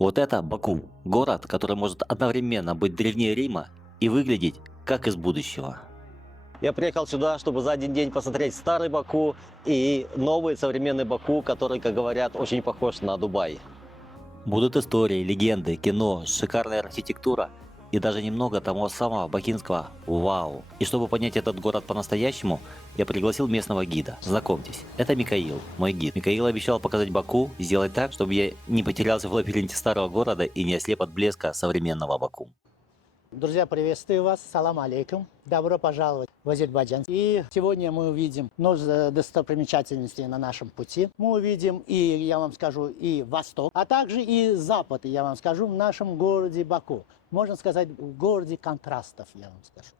Вот это Баку, город, который может одновременно быть древнее Рима и выглядеть как из будущего. Я приехал сюда, чтобы за один день посмотреть старый Баку и новый современный Баку, который, как говорят, очень похож на Дубай. Будут истории, легенды, кино, шикарная архитектура и даже немного того самого бакинского «Вау». И чтобы понять этот город по-настоящему, я пригласил местного гида. Знакомьтесь, это Микаил, мой гид. Микаил обещал показать Баку и сделать так, чтобы я не потерялся в лабиринте старого города и не ослеп от блеска современного Баку. Друзья, приветствую вас. Салам алейкум. Добро пожаловать в Азербайджан. И сегодня мы увидим множество достопримечательностей на нашем пути. Мы увидим и, я вам скажу, и восток, а также и запад, я вам скажу, в нашем городе Баку. Можно сказать, в городе контрастов, я вам скажу.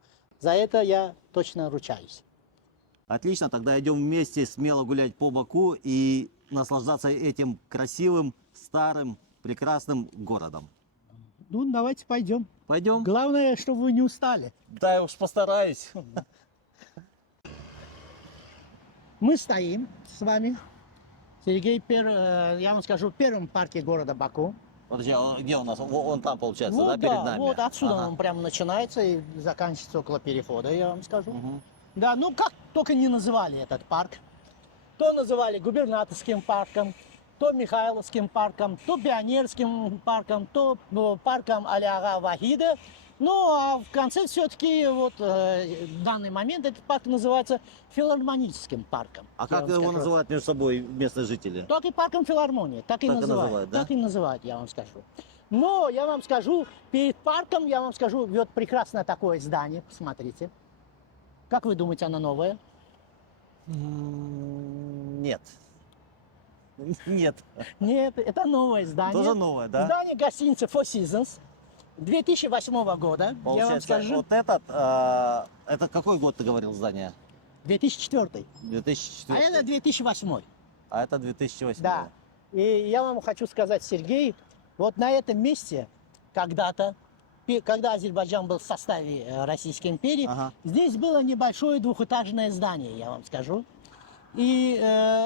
За это я точно ручаюсь. Отлично, тогда идем вместе смело гулять по Баку и наслаждаться этим красивым, старым, прекрасным городом. Ну, давайте пойдем. Пойдем? Главное, чтобы вы не устали. Да, я уж постараюсь. Мы стоим с вами, Сергей, я вам скажу, в первом парке города Баку. Подожди, а где у нас? Вон там получается, Вот, да, перед нами? вот отсюда Ага. он прямо начинается и заканчивается около перехода, я вам скажу. Мгм. Да, ну как только не называли этот парк. То называли губернаторским парком, то Михайловским парком, то Пионерским парком, то парком Али-Ага Вахида. Ну, а в конце все-таки вот в данный момент этот парк называется филармоническим парком. А я как вам его скажу. называют между собой местные жители? Так и парком филармонии, так и Так и называют. называют, да? Так и называют, я вам скажу. Но я вам скажу, перед парком, я вам скажу, вот прекрасное такое здание, посмотрите. Как вы думаете, оно новое? Нет. Нет. Нет, это новое здание. Тоже новое, да? Здание гостиницы Four Seasons 2008 года, я вам Получается, скажу. вот этот, это какой год ты говорил здание? 2004. 2004. А это 2008. А это 2008. Да. И я вам хочу сказать, Сергей, вот на этом месте когда-то, когда Азербайджан был в составе Российской империи, Ага. здесь было небольшое двухэтажное здание, я вам скажу. И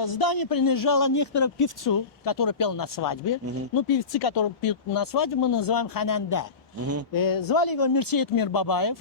здание принадлежало некоторому певцу, который пел на свадьбе. Мгм. Ну, певцы, которые пьют на свадьбе, мы называем хананда. Мгм. Звали его Мирсеет Мирбабаев.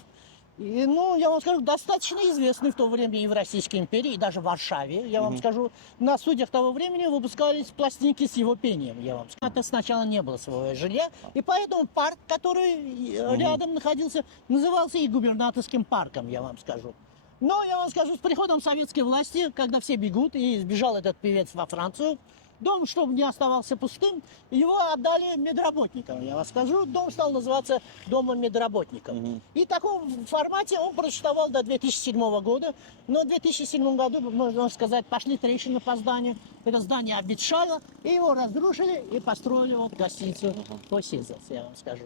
И, ну, я вам скажу, достаточно известный в то время и в Российской империи, и даже в Варшаве. Я вам скажу, на студиях того времени выпускались пластинки с его пением. Я вам скажу. Это сначала не было своего жилья, и поэтому парк, который рядом находился, назывался и губернаторским парком, я вам скажу. Но я вам скажу, с приходом советской власти, когда все бегут, и сбежал этот певец во Францию, дом, чтобы не оставался пустым, его отдали медработникам. Я вам скажу, дом стал называться Домом медработников. И в таком формате он просуществовал до 2007 года. Но в 2007 году, можно сказать, пошли трещины по зданию. Это здание обветшало, и его разрушили и построили вот гостиницу Four Seasons, я вам скажу.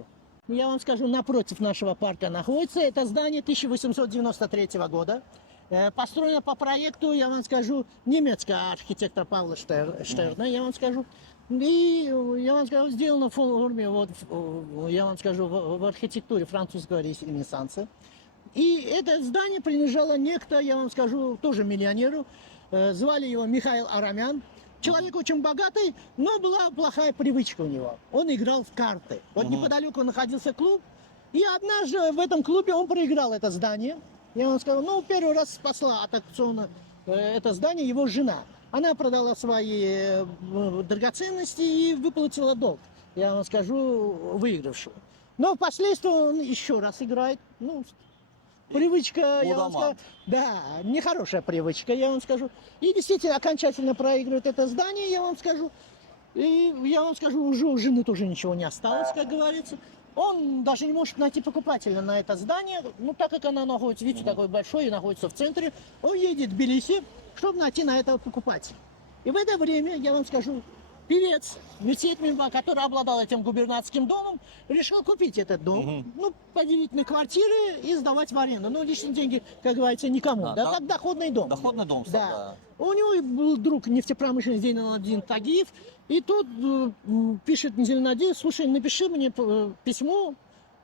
Я вам скажу, напротив нашего парка находится это здание 1893 года. Построено по проекту, я вам скажу, немецкого архитектора Павла Штерна, я вам скажу. И, я вам скажу, сделано в форме, вот, я вам скажу, в архитектуре французского ренессанса. И это здание принадлежало некто, я вам скажу, тоже миллионеру. Звали его Михаил Арамян. Человек очень богатый, но была плохая привычка у него. Он играл в карты. Вот неподалеку находился клуб. И однажды в этом клубе он проиграл это здание. Я вам сказал, ну, первый раз спасла от аукциона это здание его жена. Она продала свои драгоценности и выплатила долг, я вам скажу, выигравшего. Но впоследствии он еще раз играет. Ну, привычка, я вам скажу, да, нехорошая привычка, я вам скажу. И действительно окончательно проигрывает это здание, я вам скажу. И я вам скажу, уже у жены тоже ничего не осталось, как говорится. Он даже не может найти покупателя на это здание, ну, так как оно находится, видите, такое большое и находится в центре, он едет в Тбилиси, чтобы найти на этого покупателя. И в это время, я вам скажу, певец Мирсеет Мирбабаев, который обладал этим губернаторским домом, решил купить этот дом, ну, поделить на квартиры и сдавать в аренду. Ну, лишние деньги, как говорится, никому. Да, как доходный дом. Доходный дом стал, да. У него был друг нефтепромышленник Зейнальабдин Тагиев, и тот пишет Зейнальабдин: слушай, напиши мне письмо,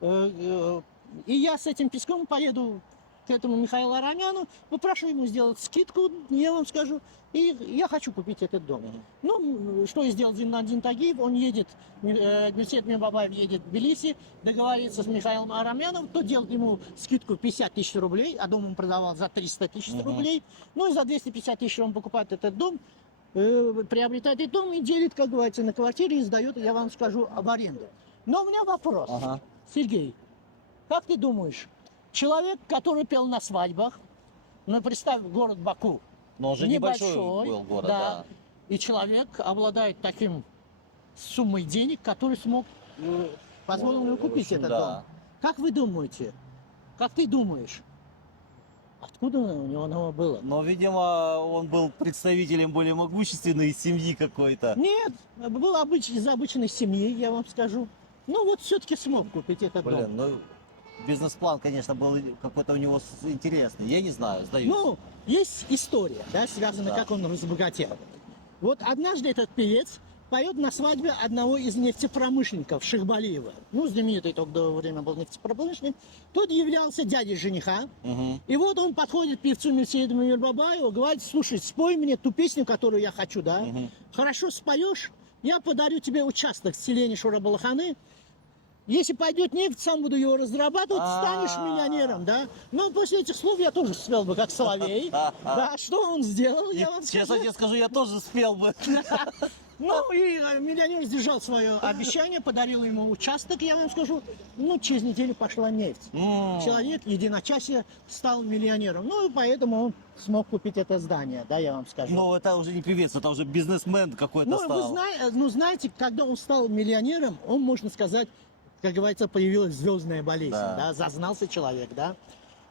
и я с этим письмом поеду к этому Михаилу Арамяну, попрошу ему сделать скидку, я вам скажу, и я хочу купить этот дом. Ну, что и сделал Зиннадин Тагиев, он едет, Нурсет Мирбабаев едет в Тбилиси, договаривается с Михаилом Арамяном, тот делает ему скидку 50 тысяч рублей, а дом он продавал за 300 тысяч рублей, ну и за 250 тысяч он покупает этот дом, приобретает этот дом и делит, как говорится, на квартиры и сдает, я вам скажу, в аренду. Но у меня вопрос, Сергей, как ты думаешь, человек, который пел на свадьбах, ну, представь, город Баку, Но он же небольшой был город, да. И человек обладает таким суммой денег, который смог позволил ему купить этот дом. Как вы думаете? Как ты думаешь? Откуда у него оно было? Но, видимо, он был представителем более могущественной семьи какой-то. Нет, был из обычной семьи, я вам скажу. Ну вот все-таки смог купить этот дом. Блин, ну бизнес-план, конечно, был какой-то у него интересный. Я не знаю, сдаюсь. Ну, есть история, да, связанная, Да. как он разбогател. Вот однажды этот певец поет на свадьбе одного из нефтепромышленников, Шихбалиева. Ну, знаменитый в то время был нефтепромышленник. Тот являлся дядей жениха. Мгм. И вот он подходит к певцу Нурсеиду Мирбабаеву, говорит: слушай, спой мне ту песню, которую я хочу, да? Мгм. Хорошо споешь, я подарю тебе участок в селении Шура-Балаханы. Если пойдет нефть, сам буду его разрабатывать, станешь миллионером, да? Но после этих слов я тоже спел бы, как соловей. Да, что он сделал, я вам Честно скажу. тебе скажу, я тоже спел бы. Ну и миллионер сдержал свое обещание, подарил ему участок, я вам скажу. Ну, через неделю пошла нефть. Человек в единочасье стал миллионером. Ну и поэтому он смог купить это здание, да, я вам скажу. Но это уже не певец, это уже бизнесмен какой-то Ну, вы стал. знаете, когда он стал миллионером, он, можно сказать, как говорится, появилась звездная болезнь, Да. да, зазнался человек, да.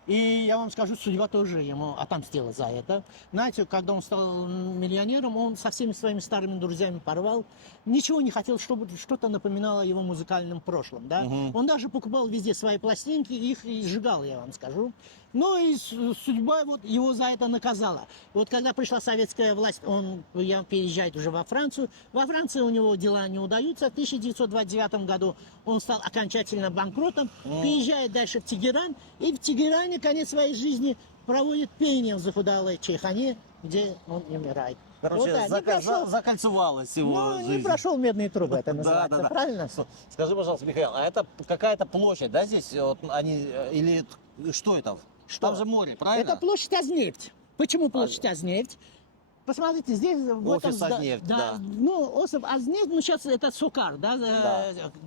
И я вам скажу, судьба тоже ему отомстила за это. Знаете, когда он стал миллионером, он со всеми своими старыми друзьями порвал. Ничего не хотел, чтобы что-то напоминало о его музыкальном прошлом, да. Он даже покупал везде свои пластинки, их и сжигал, я вам скажу. Но и судьба вот его за это наказала. Вот когда пришла советская власть, он переезжает уже во Францию. Во Франции у него дела не удаются. В 1929 году он стал окончательно банкротом. Переезжает дальше в Тегеран. И в Тегеране конец своей жизни проводит пение в захудалой чайхане, где он и умирает. Короче, Вот так, не прошел- закольцевалась его Ну, не жизнь. прошел медные трубы, это Да, называется, да, да. правильно? Скажи, пожалуйста, Михаил, а это какая-то площадь, да, здесь? Вот они, или что это? Что? Там же море, правильно? Это площадь Азнефть. Почему площадь Азнефть? Посмотрите, здесь в Офис этом... Азнефть, да. Ну, осов Азнефть, ну, сейчас это Сокар, да,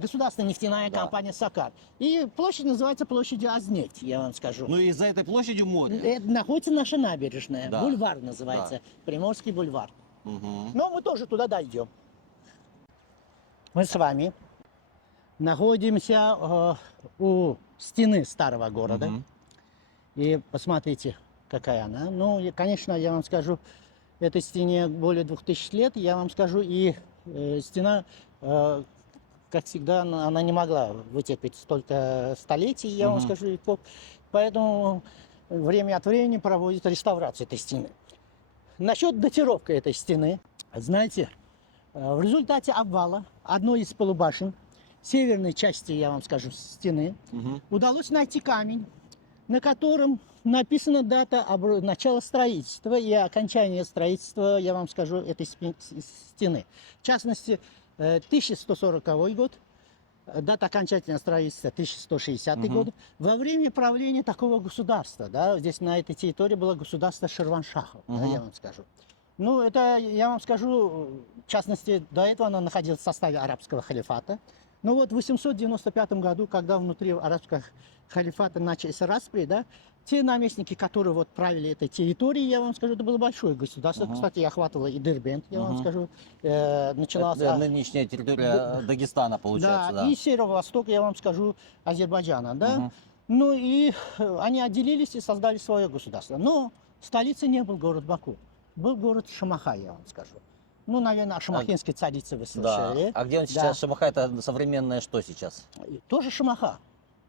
государственная нефтяная Да. компания Сокар. И площадь называется площадью Азнефть, я вам скажу. Ну и за этой площадью море. Это находится наша набережная, Да. бульвар называется, Приморский бульвар. Мгм. Но мы тоже туда дойдем. Мы с вами находимся у стены старого города. Мгм. И посмотрите, какая она. Ну, и, конечно, я вам скажу, этой стене более 2000 лет, я вам скажу, и стена, как всегда, она не могла вытерпеть столько столетий, я вам Мгм. скажу, эпох. Поэтому время от времени проводит реставрацию этой стены. Насчет датировки этой стены, знаете, в результате обвала одной из полубашен, северной части, я вам скажу, стены, Мгм. удалось найти камень, на котором написана дата начала строительства и окончания строительства, я вам скажу, этой стены. В частности, 1140 год, дата окончательного строительства 1160 год. Во время правления такого государства, да, здесь на этой территории было государство Ширваншахов, да, я вам скажу. Ну, это, я вам скажу, в частности, до этого оно находилось в составе арабского халифата. Но вот в 895 году, когда внутри арабского халифата начались распри, да, те наместники, которые вот правили этой территорией, я вам скажу, это было большое государство. Кстати, охватывало и Дербент, я вам скажу. Началось... Это нынешняя территория Дагестана, получается, да. и северо-восток, я вам скажу, Азербайджана, да. Ну и они отделились и создали свое государство. Но столицей не был город Баку, был город Шамахай, я вам скажу. Ну, наверное, о шамахинской царице вы Да. слышали. А где он сейчас? Шамахай, это современное что сейчас? Тоже Шамаха.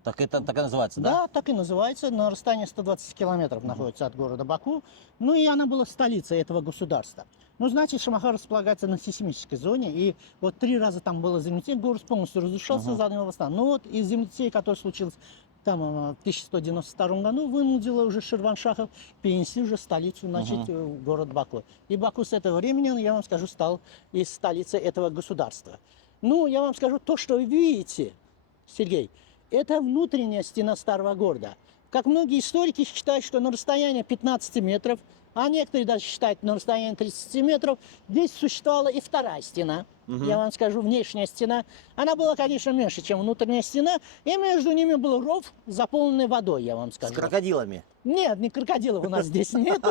Так это так и называется, да? Да, так и называется. На расстоянии 120 километров находится от города Баку. Ну и она была столицей этого государства. Ну, значит, Шамаха располагается на сейсмической зоне. И вот 3 раза там было землетрясение, город полностью разрушался, заново восстановлен. Но вот из землетрясения, которое случилось там в 1192 году вынудила уже Ширваншахов перенести уже столицу, значит, в город Баку. И Баку с этого времени, я вам скажу, стал и столицей этого государства. Ну, я вам скажу, то, что вы видите, Сергей, это внутренняя стена старого города. Как многие историки считают, что на расстоянии 15 метров, а некоторые даже считают на расстоянии 30 метров, здесь существовала и вторая стена. Я вам скажу, внешняя стена. Она была, конечно, меньше, чем внутренняя стена, и между ними был ров, заполненный водой, я вам скажу. С крокодилами. Нет, не крокодилов у нас здесь нет.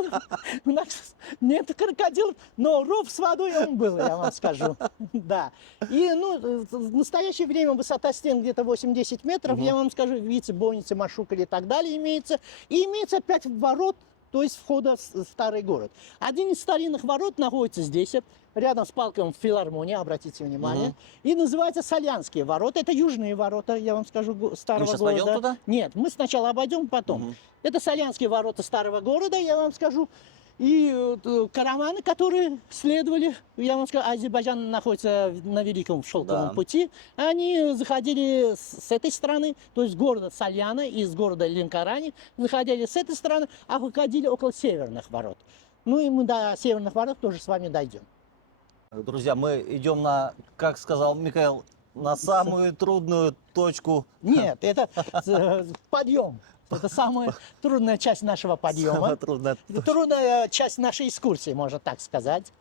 У нас нет крокодилов, но ров с водой он был, я вам скажу. Да. И ну, в настоящее время высота стен где-то 8-10 метров. Я вам скажу, видите, бойницы, машукали и так далее имеется. И имеется 5 ворот, то есть входа в старый город. Один из старинных ворот находится здесь, рядом с парком филармонии, обратите внимание. И называется Солянские ворота. Это южные ворота, я вам скажу, старого Мы сейчас города. пойдем туда? Нет, мы сначала обойдем, потом. Это Солянские ворота старого города, я вам скажу. И караваны, которые следовали, я вам скажу, Азербайджан находится на Великом Шелковом пути, они заходили с этой стороны, то есть города Сальяна, из города Ленкорани, заходили с этой стороны, а выходили около северных ворот. Ну и мы до северных ворот тоже с вами дойдем. Друзья, мы идем на, как сказал Михаил, на самую трудную точку. Нет, это подъем. Это самая трудная часть нашего подъема. Самая трудная точка. Трудная часть нашей экскурсии, можно так сказать.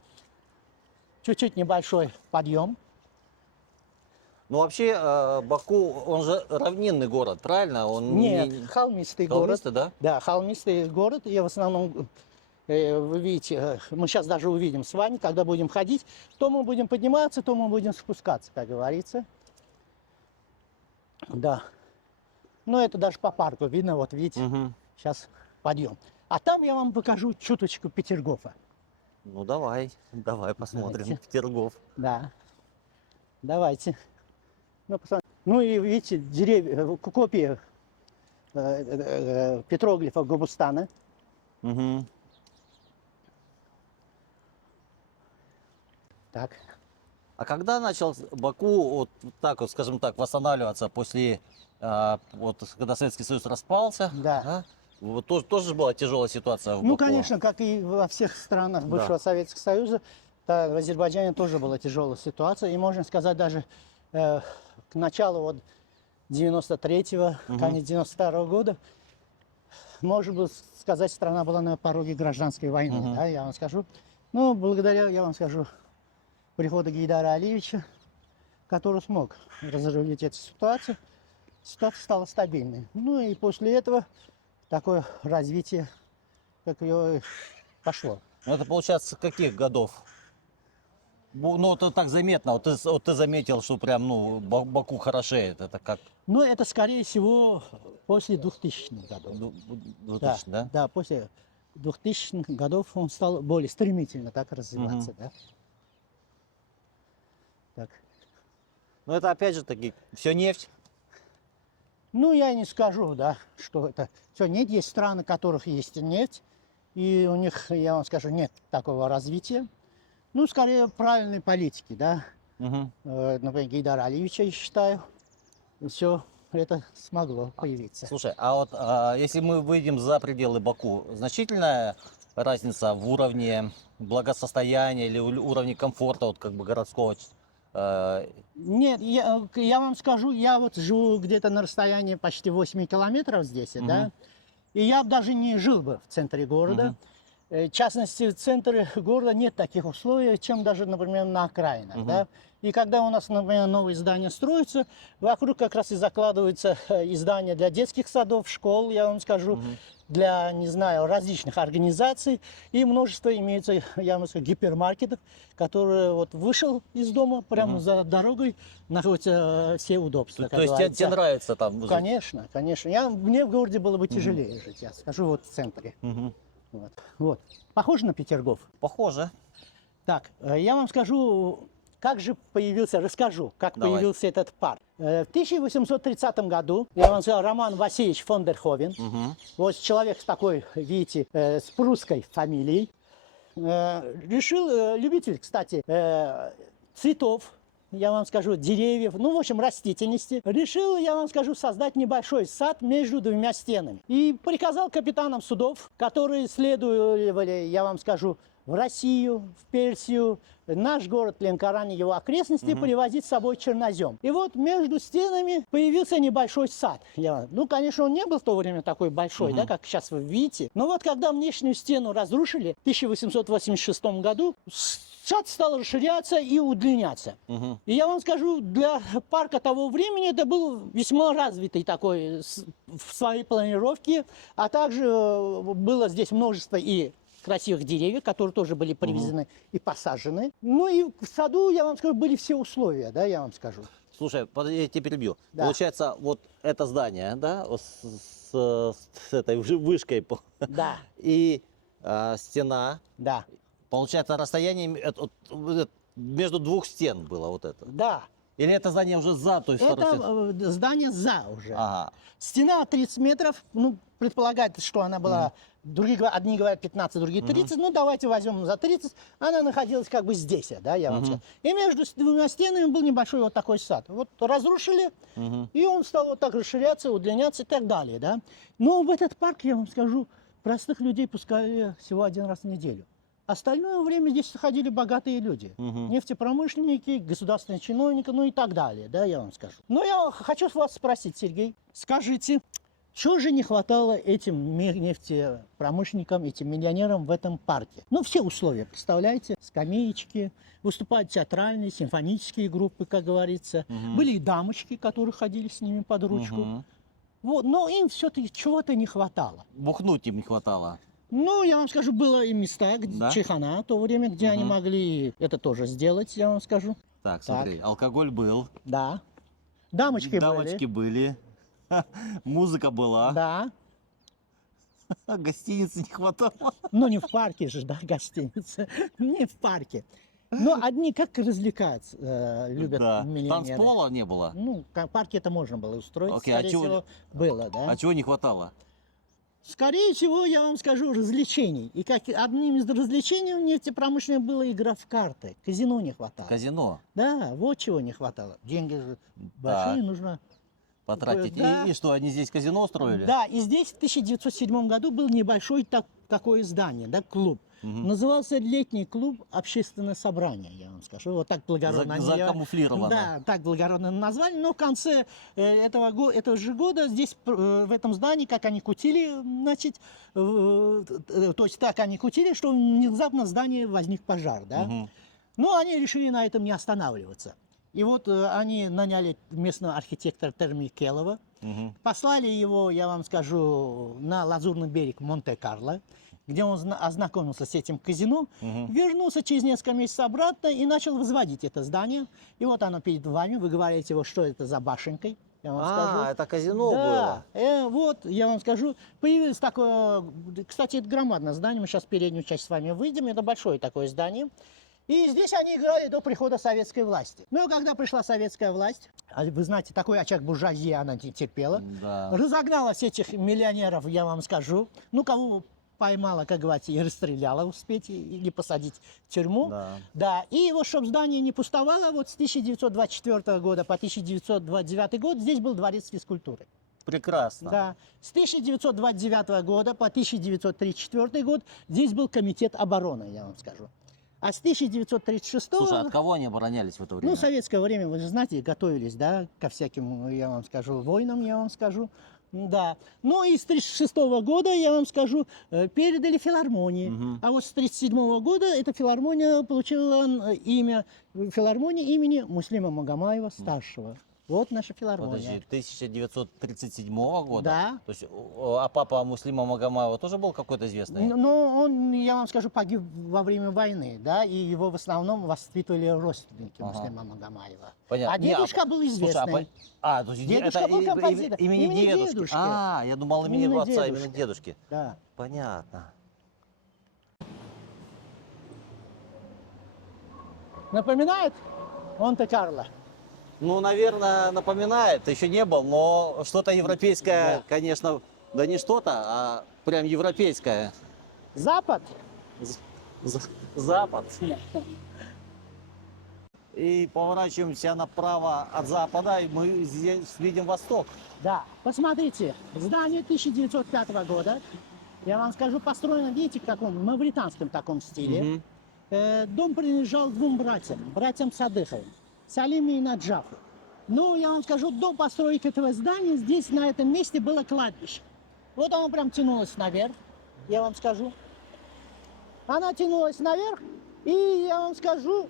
Чуть-чуть небольшой подъем. Ну вообще Баку, он же равнинный город, правильно? Он Нет, не- холмистый холмистый, город. да? Да, холмистый город. И в основном, вы видите, мы сейчас даже увидим с вами, когда будем ходить, то мы будем подниматься, то мы будем спускаться, как говорится. Да. Ну, это даже по парку видно, вот видите, сейчас подъем. А там я вам покажу чуточку Петергофа. Ну давай посмотрим. Давайте. Петергоф. Да. Давайте. Ну, посмотрим. Ну и видите, деревья, копии петроглифа Гобустана. Мгм. Так. А когда начал Баку, вот так вот, скажем так, восстанавливаться после, вот, когда Советский Союз распался? Да. Вот тоже была тяжелая ситуация в Ну, Баку? конечно, как и во всех странах бывшего Да. Советского Союза, да, в Азербайджане тоже была тяжелая ситуация. И можно сказать, даже к началу вот 93-го, конец 92-го года, можно было сказать, страна была на пороге гражданской войны, да, я вам скажу. Ну, благодаря, я вам скажу, приходу Гейдара Алиевича, который смог разрулить эту ситуацию, ситуация стала стабильной. Ну и после этого такое развитие, как ее пошло. Ну, это получается с каких годов? Ну, это так заметно. Вот ты заметил, что прям, ну, Баку хорошеет. Это как Но это, скорее всего, после 2000-х годов. 2000, да? Да, после 2000-х годов он стал более стремительно так развиваться, да. Так. Ну, это опять же таки все нефть. Ну, я не скажу, да, что это все. Нет, есть страны, у которых есть нефть, и у них, я вам скажу, нет такого развития. Ну, скорее, правильной политики, да. Например, Гейдара Алиевича, я считаю, все это смогло появиться. Слушай, а вот если мы выйдем за пределы Баку, значительная разница в уровне благосостояния или уровне комфорта, вот как бы городского? Нет, я вам скажу, я вот живу где-то на расстоянии почти 8 километров здесь, да, и я бы даже не жил бы в центре города. В частности, в центре города нет таких условий, чем даже, например, на окраинах, да. И когда у нас, например, новые здания строятся, вокруг как раз и закладываются и здания для детских садов, школ, я вам скажу, для, не знаю, различных организаций. И множество имеется, я вам скажу, гипермаркетов, которые вот вышел из дома, прямо за дорогой находятся все удобства. То есть тебе нравится там жить? Конечно, конечно. Мне в городе было бы тяжелее жить, я скажу, вот в центре. Вот. Похоже на Петергоф? Похоже. Так, я вам скажу, как же появился, расскажу, как Давай. появился этот парк. В 1830 году, я вам сказал, Роман Васильевич фон дер Ховен, вот человек с такой, видите, с прусской фамилией, решил, любитель, кстати, цветов, я вам скажу, деревьев, ну, в общем, растительности, решил, я вам скажу, создать небольшой сад между двумя стенами. И приказал капитанам судов, которые следовали, я вам скажу, в Россию, в Персию, наш город Ленкорань и его окрестности, привозить с собой чернозем. И вот между стенами появился небольшой сад. Ну, конечно, он не был в то время такой большой, да, как сейчас вы видите. Но вот когда внешнюю стену разрушили в 1886 году, сад стал расширяться и удлиняться. И я вам скажу, для парка того времени это был весьма развитый такой в своей планировке, а также было здесь множество и красивых деревьев, которые тоже были привезены и посажены. Ну и в саду, я вам скажу, были все условия, да, я вам скажу. Слушай, я тебя перебью. Да. Получается, вот это здание, да, вот с этой вышкой Да, и стена. да, Получается, расстояние между двух стен было вот это. да. Или это здание уже за той второй стеной? Это здание за уже. Ага. Стена 30 метров, ну, предполагается, что она была, одни говорят 15, другие 30, ну, давайте возьмем за 30, она находилась как бы здесь, да, я вам скажу. И между двумя стенами был небольшой вот такой сад. Вот разрушили, и он стал вот так расширяться, удлиняться и так далее, да. Но в этот парк, я вам скажу, простых людей пускали всего один раз в неделю. Остальное время здесь ходили богатые люди. Нефтепромышленники, государственные чиновники, ну и так далее, да, я вам скажу. Но я хочу вас спросить, Сергей, скажите, чего же не хватало этим нефтепромышленникам, этим миллионерам в этом парке? Ну, все условия, представляете? Скамеечки, выступают театральные, симфонические группы, как говорится. Были и дамочки, которые ходили с ними под ручку. Вот, но им все-таки чего-то не хватало. Бухнуть им не хватало. Ну, я вам скажу, было и места, где Да? чайхана, то время, где они могли это тоже сделать, я вам скажу. Так, смотри, алкоголь был, Да. Дамочки дамочки были, музыка была, Да. а гостиницы не хватало. Но не в парке же, да, гостиница. Не в парке. Но одни как развлекаться любят Да. миллионеры. Танцпола не было. Ну, в парке это можно было устроить, Окей, а скорее чего- всего, было, да. А чего не хватало? Скорее всего, я вам скажу, развлечений. И как одним из развлечений в нефтепромышленности была игра в карты. Казино не хватало. Казино Да, вот чего не хватало. Деньги же большие нужно. потратить. Да. И что, они здесь казино устроили? Да, и здесь в 1907 году был небольшой такое здание, да, клуб. Назывался «Летний клуб общественное собрание», я вам скажу. Вот так благородно. они его- Закамуфлировано. Да, так благородно назвали. Но в конце этого же года здесь, в этом здании, как они кутили, значит, то есть так они кутили, что внезапно в здании возник пожар, да. Но они решили на этом не останавливаться. И вот они наняли местного архитектора Термикелова, послали его, я вам скажу, на Лазурный берег Монте-Карло, где он ознакомился с этим казино, вернулся через несколько месяцев обратно и начал возводить это здание. И вот оно перед вами, вы говорите, вот, что это за башенкой, я вам скажу. А, это казино Да, было. вот, я вам скажу, появилось такое, кстати, это громадное здание, мы сейчас в переднюю часть с вами выйдем, это большое такое здание. И здесь они играли до прихода советской власти. Но когда пришла советская власть, вы знаете, такой очаг буржуазии она не терпела, Да. разогнала этих миллионеров, я вам скажу, ну, кого поймала, как говорится, и расстреляла успеть, или посадить в тюрьму. Да. Да, и вот, чтобы здание не пустовало, вот с 1924 года по 1929 год здесь был дворец физкультуры. Прекрасно. Да. С 1929 года по 1934 год здесь был комитет обороны, я вам скажу. А с 1936 Слушай, от кого они оборонялись в это время? ну, в советское время, вы же знаете, готовились, да, ко всяким, я вам скажу, войнам, я вам скажу. Да. Ну и с 1936 года, я вам скажу, передали филармонии. А вот с 1937 года эта филармония получила имя, филармония имени Муслима Магомаева старшего. Вот наша филармония. Подожди, 1937 года? Да. То есть, а папа Муслима Магомаева тоже был какой-то известный? Но он, я вам скажу, погиб во время войны, да, и его в основном воспитывали родственники Муслима Магомаева. Понятно. А дедушка был известный. Слушай, то есть Дедушка это был композитор. имени Имени дедушки. дедушки. А, я думал имени Именно отца, именно дедушки. дедушки. Да. Понятно. Напоминает Монте-Карло? Ну, наверное, напоминает, еще не был, но что-то европейское, Да. конечно, да не что-то, а прям европейское. Запад? Запад. и поворачиваемся направо от запада, и мы здесь видим восток. Да, посмотрите, здание 1905 года, я вам скажу, построено, видите, в каком мавританском таком стиле. Мгм. Дом принадлежал двум братьям Садыховым, Салиме и Наджафу. Ну, я вам скажу, до постройки этого здания здесь, на этом месте, было кладбище. Вот оно прям тянулось наверх, я вам скажу. Она тянулась наверх, и я вам скажу,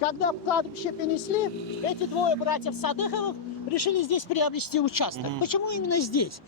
когда кладбище перенесли, эти двое братьев Садыховых решили здесь приобрести участок. Мгм. Почему именно здесь?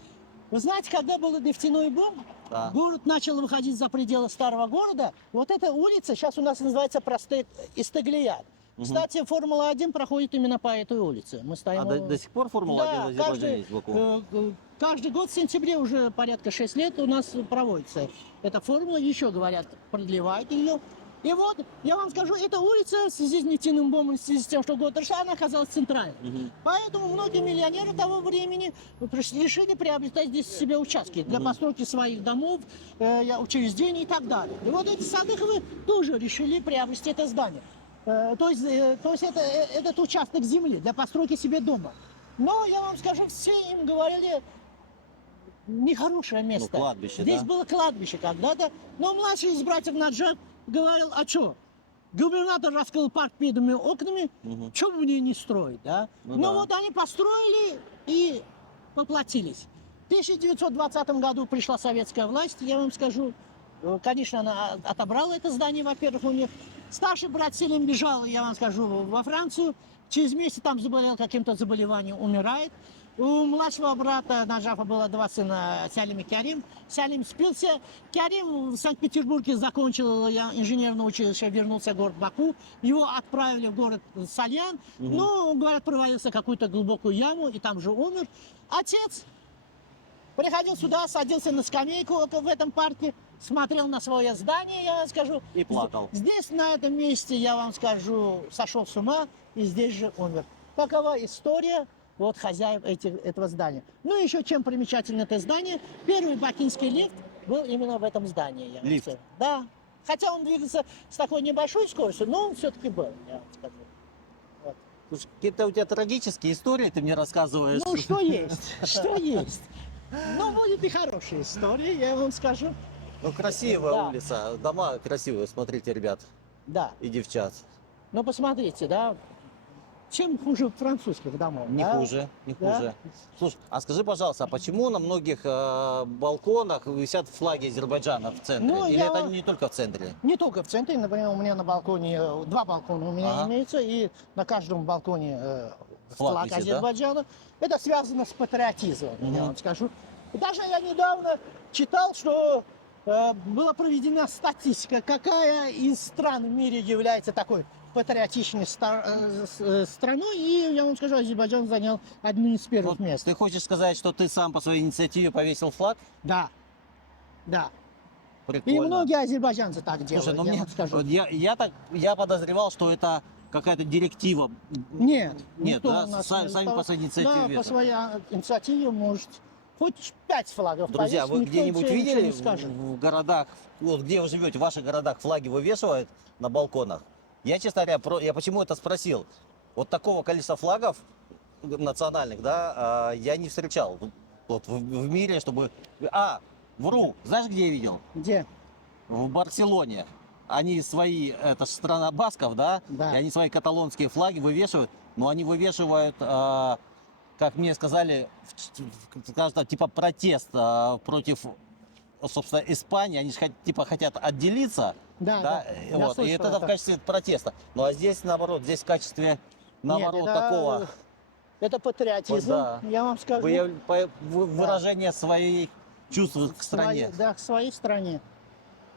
Вы знаете, когда был нефтяной бум, Да. город начал выходить за пределы старого города. Вот эта улица сейчас у нас называется Простек Истаглият. Мгм. Кстати, Формула-1 проходит именно по этой улице. Мы стоим... А до сих пор Формула-1 Да, в Азербайджане есть в Баку? каждый год в сентябре уже порядка 6 лет у нас проводится эта формула. Еще, говорят, продлевают ее. И вот, я вам скажу, эта улица в связи с нефтяным бомбом, в связи с тем, что год прошла, она оказалась центральной. Мгм. Поэтому многие миллионеры того времени решили приобретать здесь себе участки для постройки своих домов, учреждений и так далее. И вот эти Садыховы тоже решили приобрести это здание. То есть это, этот участок земли для постройки себе дома. Но я вам скажу, все им говорили, нехорошее место. кладбище, Здесь да? было кладбище когда-то. Но младший из братьев Наджаб говорил, а что? Губернатор раскрыл парк передними окнами, Мгм. что бы мне не строить, да? Ну Но да. вот они построили и поплатились. В 1920 году пришла советская власть, я вам скажу, конечно, она отобрала это здание, во-первых, у них. Старший брат Селим бежал, я вам скажу, во Францию. Через месяц там заболел каким-то заболеванием, умирает. У младшего брата Наджафа было два сына, Салим и Карим. Салим спился. Карим в Санкт-Петербурге закончил инженерное училище, вернулся в город Баку. Его отправили в город Сальян. Мгм. Ну, говорят, провалился в какую-то глубокую яму и там же умер. Отец приходил сюда, садился на скамейку в этом парке, смотрел на свое здание, я вам скажу. И плакал. Здесь, на этом месте, я вам скажу, сошел с ума и здесь же умер. Такова история вот хозяев этого здания. Ну, еще чем примечательно это здание, первый бакинский лифт был именно в этом здании. Я вам Лифт? скажу. Да. Хотя он двигался с такой небольшой скоростью, но он все-таки был, я вам скажу. Вот. Слушай, какие-то у тебя трагические истории ты мне рассказываешь. Ну, что есть, что есть. Ну, будет и хорошая история, я вам скажу. Ну, красивая Да. улица, дома красивые, смотрите, ребят Да. и девчат. Ну, посмотрите, да, чем хуже французских домов. Не да? хуже, не Да. хуже. Слушай, а скажи, пожалуйста, а почему на многих балконах висят флаги Азербайджана в центре? Ну, Или я- это не только в центре? Не только в центре, например, у меня на балконе, два балкона у меня Ага. имеются, и на каждом балконе Флаг флаг висит, да? Азербайджана. Это связано с патриотизмом, я Мгм. вам скажу. И даже я недавно читал, что была проведена статистика, какая из стран в мире является такой патриотичной страной, и я вам скажу, Азербайджан занял одно из первых Вот мест. ты хочешь сказать, что ты сам по своей инициативе повесил флаг? Да, да. И Прикольно. многие азербайджанцы так делают, Слушай, ну я мне, вам скажу. вот я подозревал, что это какая-то директива. Нет, Нет, никто да, у нас сами не по стал. своей инициативе Да, по это. своей инициативе может хоть 5 флагов Друзья, повесить, вы никто где-нибудь тебе ничего видели не скажет. в городах, вот где вы живете, в ваших городах флаги вывешивают на балконах? Я, честно говоря, я почему это спросил? Вот такого количества флагов национальных, да, я не встречал вот в мире, чтобы... Вру, знаешь, где я видел? Где? В Барселоне. Они свои, это ж страна басков, да? Да. И они свои каталонские флаги вывешивают, но они вывешивают, как мне сказали, скажем, типа протест против, собственно, Испании. Они же типа хотят отделиться, Да, да? Я Вот. И слышал это в это. качестве протеста. Ну а здесь наоборот, здесь в качестве наоборот Нет, такого Это патриотизм, Вот да. я вам скажу. выражения своих чувств к стране. Да, к своей стране.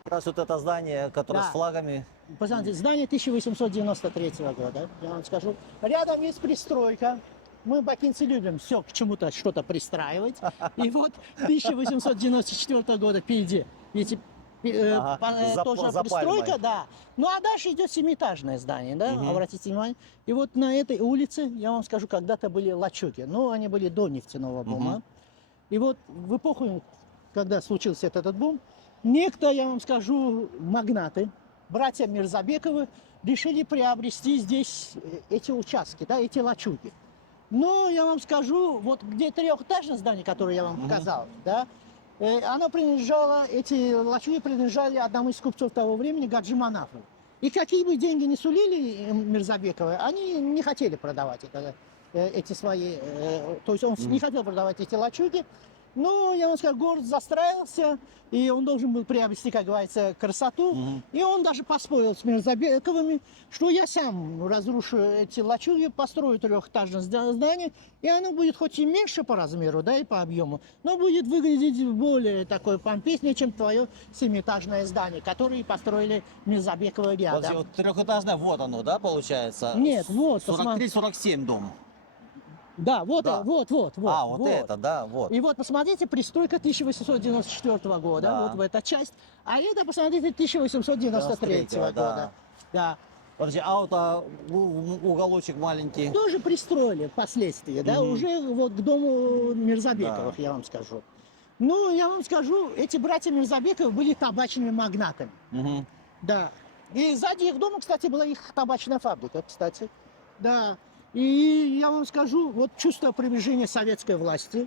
Как раз вот это здание, которое Да. с флагами. Посмотрите, здание 1893 года, я вам скажу. Рядом есть пристройка. Мы, бакинцы, любим все к чему-то, что-то пристраивать. И вот 1894 года впереди. Видите, Ага, тоже за пристройка, пальмой. да. Ну а дальше идет семиэтажное здание, да, Мгм. обратите внимание. И вот на этой улице, я вам скажу, когда-то были лачуги. Ну, они были до нефтяного бума. Мгм. И вот в эпоху, когда случился этот бум, некто, я вам скажу, магнаты, братья Мирзабековы решили приобрести здесь эти участки, да, эти лачуги. Но я вам скажу, вот где трехэтажное здание, которое я вам показал, да, оно принадлежало, эти лачуги принадлежали одному из купцов того времени, Гаджи Манафу. И какие бы деньги ни сулили Мирзабековы, они не хотели продавать эти свои, то есть он не хотел продавать эти лачуги. Но, я вам скажу, город застраивался, и он должен был приобрести, как говорится, красоту. И он даже поспорил с Мирзабековыми, что я сам разрушу эти лачуги, построю трехэтажное здание, и оно будет хоть и меньше по размеру, да, и по объему, но будет выглядеть более такое помпезнее, чем твое семиэтажное здание, которое построили Мирзабековы рядом. Вот трехэтажное, вот оно, да, получается? Нет, вот, 43-47 дом. Да, вот, Да. вот. А, вот это, да, вот. И вот, посмотрите, пристройка 1894 года, Да. вот в эта часть. А это, посмотрите, 1893 года. да. Да. Подожди, а вот уголочек маленький. Тоже пристроили впоследствии, да, уже вот к дому Мирзабековых, я вам скажу. Ну, я вам скажу, эти братья Мирзабековы были табачными магнатами. Мгм. Да. И сзади их дома, кстати, была их табачная фабрика, кстати. Да. И я вам скажу, вот чувство приближения советской власти.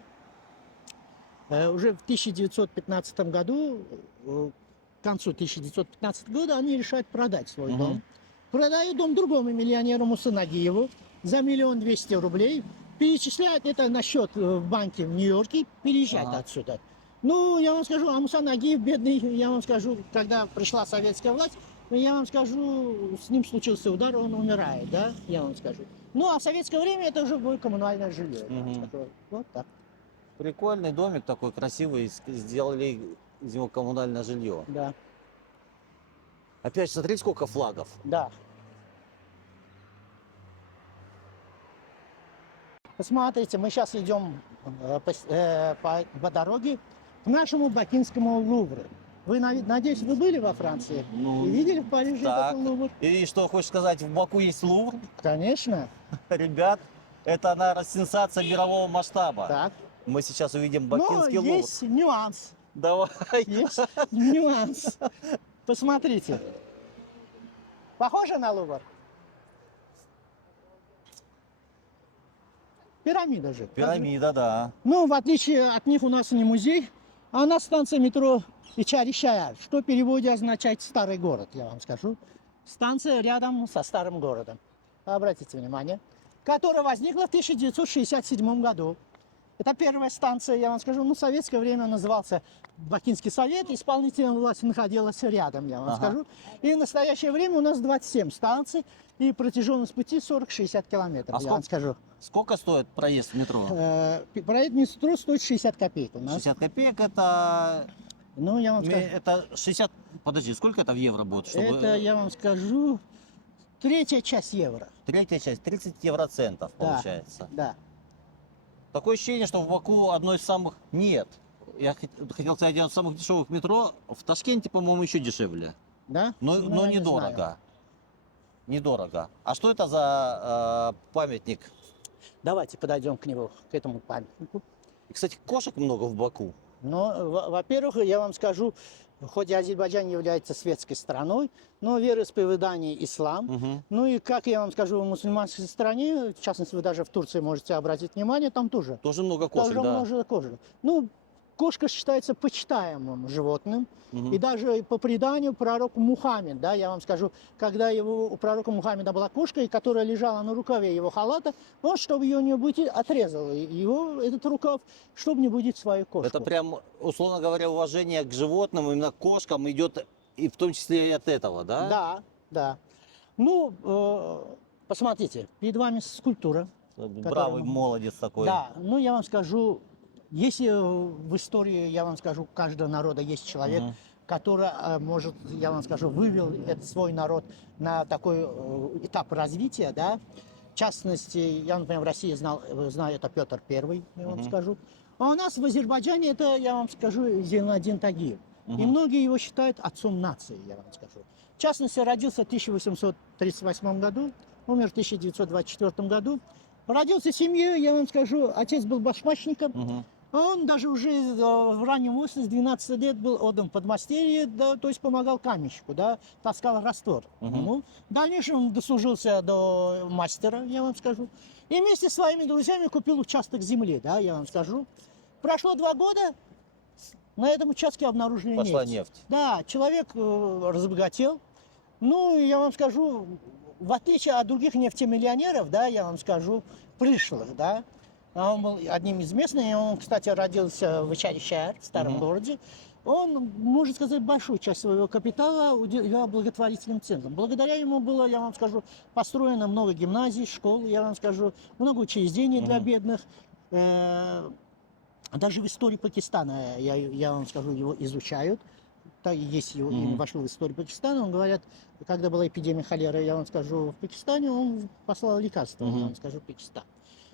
Уже в 1915 году, к концу 1915 года, они решают продать свой дом. Продают дом другому миллионеру Мусанагиеву за 1 200 000 рублей. Перечисляют это на счет в банке в Нью-Йорке, переезжают отсюда. Ну, я вам скажу, а Мусанагиев, бедный, я вам скажу, когда пришла советская власть, я вам скажу, с ним случился удар, он умирает, да, я вам скажу. Ну, а в советское время это уже было коммунальное жилье. Вот так. Прикольный домик такой красивый, сделали из него коммунальное жилье. Да, Опять смотри, сколько флагов. да. Посмотрите, мы сейчас идем по дороге к нашему бакинскому Лувру. Вы, надеюсь, вы были во Франции? Ну, И видели в Париже так. такой Лувр? И что, хочешь сказать, в Баку есть Лувр? Конечно. Ребят, это, наверное, сенсация мирового масштаба. Так. Мы сейчас увидим Но бакинский Лувр. есть нюанс. Давай. Есть нюанс. Посмотрите. Похоже на Лувр? Пирамида же. Пирамида, да. Ну, в отличие от них у нас не музей, а у нас станция метро Ичари-Шаяр, что в переводе означает «старый город», я вам скажу. Станция рядом со старым городом. Обратите внимание. Которая возникла в 1967 году. Это первая станция, я вам скажу, ну, в советское время назывался Бакинский совет, исполнительная власть находилась рядом, я вам скажу. И в настоящее время у нас 27 станций, и протяженность пути 40-60 километров, я вам скажу. Сколько стоит проезд в метро? Проезд в метро стоит 60 копеек у нас. 60 копеек это... Ну, я вам скажу. Это 60... Подожди, сколько это в евро будет? Чтобы... Это, я вам скажу, третья часть евро. Третья часть, 30 евроцентов Да. получается. Да. Такое ощущение, что в Баку одно из самых... Нет. Я хотел сказать, один из самых дешевых метро. В Ташкенте, по-моему, еще дешевле. Да? Но Ну, я не недорого. знаю. Недорого. А что это за памятник? Давайте подойдем к нему, к этому памятнику. И, кстати, кошек много в Баку. Но, во-первых, я вам скажу, хоть и Азербайджан является светской страной, но вероисповедание ислам. Ну и, как я вам скажу, в мусульманской стране, в частности, вы даже в Турции можете обратить внимание, там тоже. Тоже много кошек, Тоже да. много кошек. Ну, кошка считается почитаемым животным. И даже по преданию пророку Мухаммед, да, я вам скажу, когда у пророка Мухаммеда была кошка, и которая лежала на рукаве его халата, он, чтобы ее не будить, отрезал его, этот рукав, чтобы не будить свою кошку. Это прям, условно говоря, уважение к животным, именно к кошкам идет, и в том числе и от этого, да? Да, да. Ну, посмотрите, перед вами скульптура. Бравый молодец такой. Да, ну я вам скажу, если в истории, я вам скажу, у каждого народа есть человек, который, может, я вам скажу, вывел этот свой народ на такой этап развития, да. В частности, я, например, в России знаю, это Петр I, я вам скажу. А у нас в Азербайджане это, я вам скажу, Зейнальдин Тагиев. И многие его считают отцом нации, я вам скажу. В частности, родился в 1838 году, умер в 1924 году. Родился в семье, я вам скажу, отец был башмачником, Он даже уже в раннем возрасте, с 12 лет, был отдан подмастерье, да, то есть помогал каменщику, да, таскал раствор. Ну, в дальнейшем он дослужился до мастера, я вам скажу. И вместе с своими друзьями купил участок земли, да, я вам скажу. Прошло 2 года, на этом участке обнаружили Пошла нефть. нефть. Да, человек разбогател. Ну, я вам скажу, в отличие от других нефтемиллионеров, да, я вам скажу, пришлых, да, он был одним из местных, и он, кстати, родился в Ичари-Шахар, в старом городе. Он, можно сказать, большую часть своего капитала уделял благотворительным центрам. Благодаря ему было, я вам скажу, построено много гимназий, школ, я вам скажу, много учреждений для бедных. Даже в истории Пакистана, я вам скажу, его изучают. Так, есть его имя вошло в историю Пакистана. Он говорят, когда была эпидемия холеры, я вам скажу, в Пакистане, он послал лекарства, я вам скажу, в Пакистан.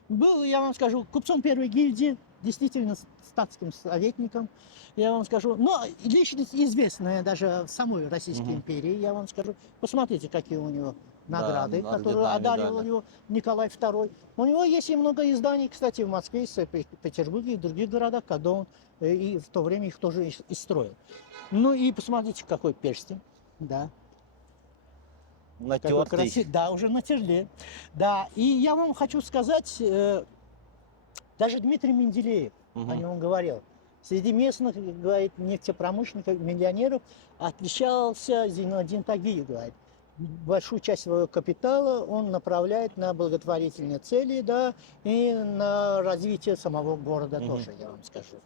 Был, я вам скажу, купцом первой гильдии, действительно статским советником, я вам скажу. Но личность известная даже в самой Российской империи, я вам скажу. Посмотрите, какие у него награды, которые одаривал его Николай II. У него есть и много изданий, кстати, в Москве, в Петербурге и в других городах, когда он и в то время их тоже и строил. Ну и посмотрите, какой перстень, да. Натертый. Да, уже натяжелее. Да, и я вам хочу сказать, даже Дмитрий Менделеев о нем говорил. Среди местных, говорит, нефтепромышленников, миллионеров отличался Зейнудин Тагиев, говорит. Большую часть своего капитала он направляет на благотворительные цели, да, и на развитие самого города тоже, я вам скажу.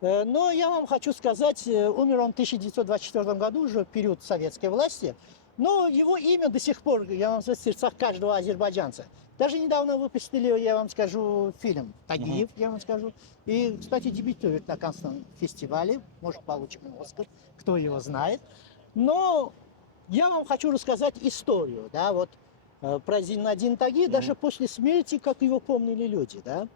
Но я вам хочу сказать, умер он в 1924 году, уже в период советской власти. Но его имя до сих пор, я вам скажу, в сердцах каждого азербайджанца. Даже недавно выпустили, я вам скажу, фильм «Тагиев», я вам скажу. И, кстати, дебютирует на Каннском фестивале. Может, получим Оскар, кто его знает. Но я вам хочу рассказать историю, да, вот про Зейнудин Тагиев, даже после смерти, как его помнили люди, да.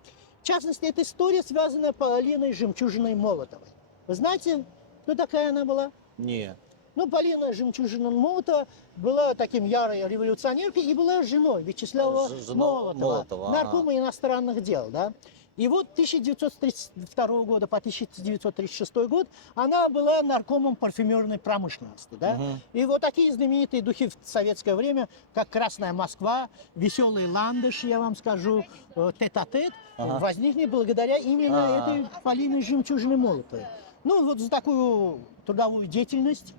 В частности, эта история связана с Полиной Жемчужиной Молотовой. Вы знаете, кто такая она была? Не. Ну, Полина Жемчужина Молотова была таким ярой революционеркой и была женой Вячеслава Молотова, наркома иностранных дел, да. И вот 1932 года по 1936 год она была наркомом парфюмерной промышленности, да. И вот такие знаменитые духи в советское время, как «Красная Москва», «Веселый ландыш», я вам скажу, «Тет-а-тет», возникли благодаря именно этой Полине Жемчужиной Молотовой. Ну, вот за такую трудовую деятельность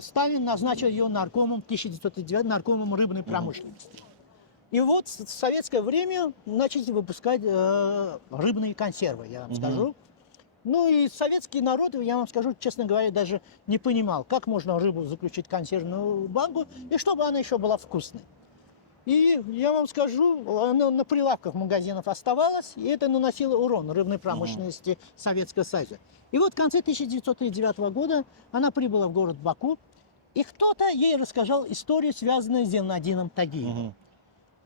Сталин назначил ее наркомом 1939, наркомом рыбной промышленности. И вот в советское время начали выпускать рыбные консервы, я вам скажу. Ну и советский народ, я вам скажу, честно говоря, даже не понимал, как можно рыбу заключить в консервную банку, и чтобы она еще была вкусной. И я вам скажу, она на прилавках магазинов оставалась, и это наносило урон рыбной промышленности Советского Союза. И вот в конце 1939 года она прибыла в город Баку, и кто-то ей рассказал историю, связанную с Зейнудином Тагиевым.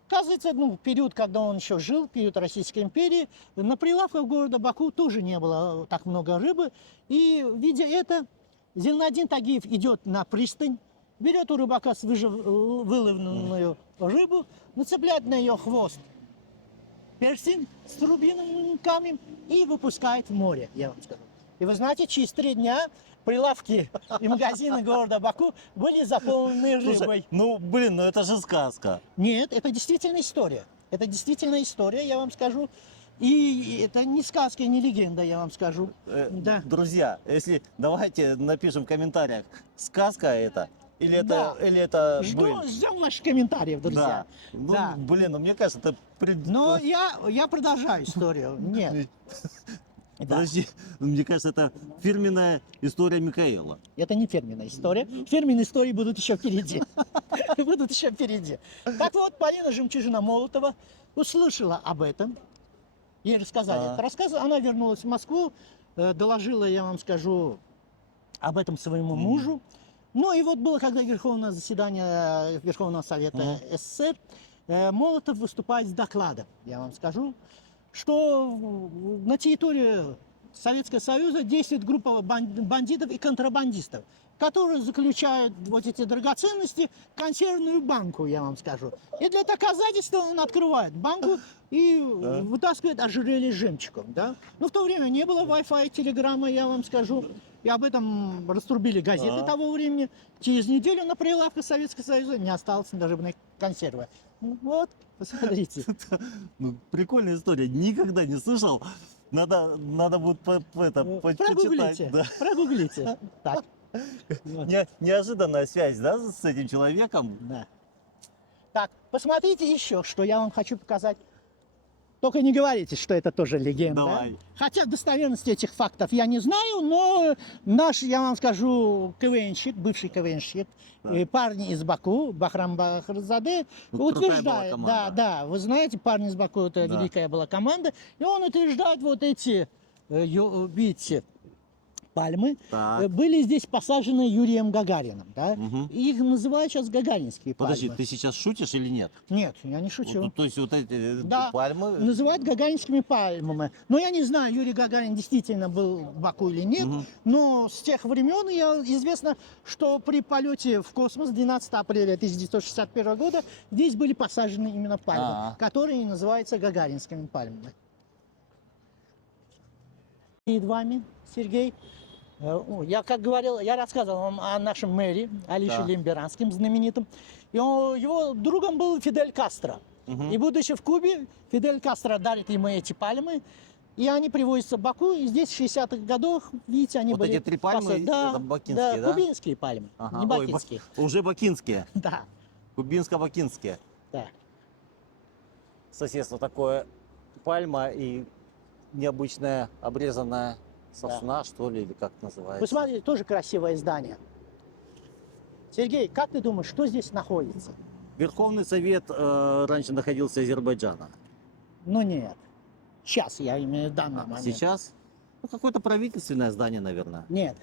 Оказывается, ну, в период, когда он еще жил, в период Российской империи, на прилавках города Баку тоже не было так много рыбы. И, видя это, Зейнудин Тагиев идет на пристань, берет у рыбака свежевыловленную рыбу, нацепляет на ее хвост перстень с рубиновым камнем и выпускает в море, я вам скажу. И вы знаете, через 3 дня прилавки и магазины города Баку были заполнены рыбой. Слушай, ну, блин, ну это же сказка. Нет, это действительно история. Это действительно история, я вам скажу. И это не сказка, не легенда, я вам скажу. Да. Друзья, если давайте напишем в комментариях, сказка это или это, Да. или это Ждем ваших комментариев, друзья. Да. Ну, Да. блин, ну мне кажется, это Но я продолжаю историю. Нет. Да. Подожди, мне кажется, это фирменная история Микаэла. Это не фирменная история. Фирменные истории будут еще впереди. Будут еще впереди. Так вот, Полина Жемчужина Молотова услышала об этом. Ей рассказали этот рассказ. Она вернулась в Москву, доложила, я вам скажу, об этом своему мужу. Ну и вот было, когда Верховное заседание Верховного Совета СССР, Молотов выступает с докладом, я вам скажу, что на территории Советского Союза действует группа бандитов и контрабандистов, которые заключают вот эти драгоценности в консервную банку, я вам скажу. И для доказательства он открывает банку и вытаскивает ожерелье с жемчугом. Да? Но в то время не было Wi-Fi, телеграмма, я вам скажу. И об этом раструбили газеты того времени. Через неделю на прилавках Советского Союза не осталось даже консервы. Ну, вот, посмотрите. Ну, прикольная история. Никогда не слышал. Надо будет почитать. Прогуглите, Да. прогуглите. Так. Вот. Неожиданная связь, да, с этим человеком? Да. Так, посмотрите еще, что я вам хочу показать. Только не говорите, что это тоже легенда. Давай. Хотя достоверности этих фактов я не знаю, но наш, я вам скажу, КВНщик, бывший КВНщик, парни из Баку, Бахрам Бахрзаде, Ну, крутая была утверждает, команда. да, вы знаете, парни из Баку, это Да. великая была команда, и он утверждает, вот эти, видите, пальмы Так. были здесь посажены Юрием Гагарином, да? Мгм. Их называют сейчас гагаринские Подожди, пальмы. ты сейчас шутишь или нет? Нет, я не шучу. Вот, то есть вот эти Да. пальмы. Называют гагаринскими пальмами. Но я не знаю, Юрий Гагарин действительно был в Баку или нет. Мгм. Но с тех времен известно, что при полете в космос 12 апреля 1961 года здесь были посажены именно пальмы, А. которые и называются гагаринскими пальмами. Перед вами, Сергей, я, как говорил, я рассказывал вам о нашем мэре, Алише Да. Лимберанском, знаменитом. И его другом был Фидель Кастро. Мгм. И будучи в Кубе, Фидель Кастро дарит ему эти пальмы, и они привозятся в Баку, и здесь в 60-х годах, видите, они Вот были... эти 3 пальмы, Да, это бакинские, да? кубинские пальмы, Ага. не Ой, бакинские. уже бакинские. Да, Кубинско-бакинские. да. Соседство такое. Пальма и необычная обрезанная сосна, что ли, или как называется. Посмотрите, тоже красивое здание. Сергей, как ты думаешь, что здесь находится? Верховный Совет раньше находился Азербайджана. Ну нет. Сейчас я имею в данный А момент. сейчас ну, какое-то правительственное здание, наверное. Нет.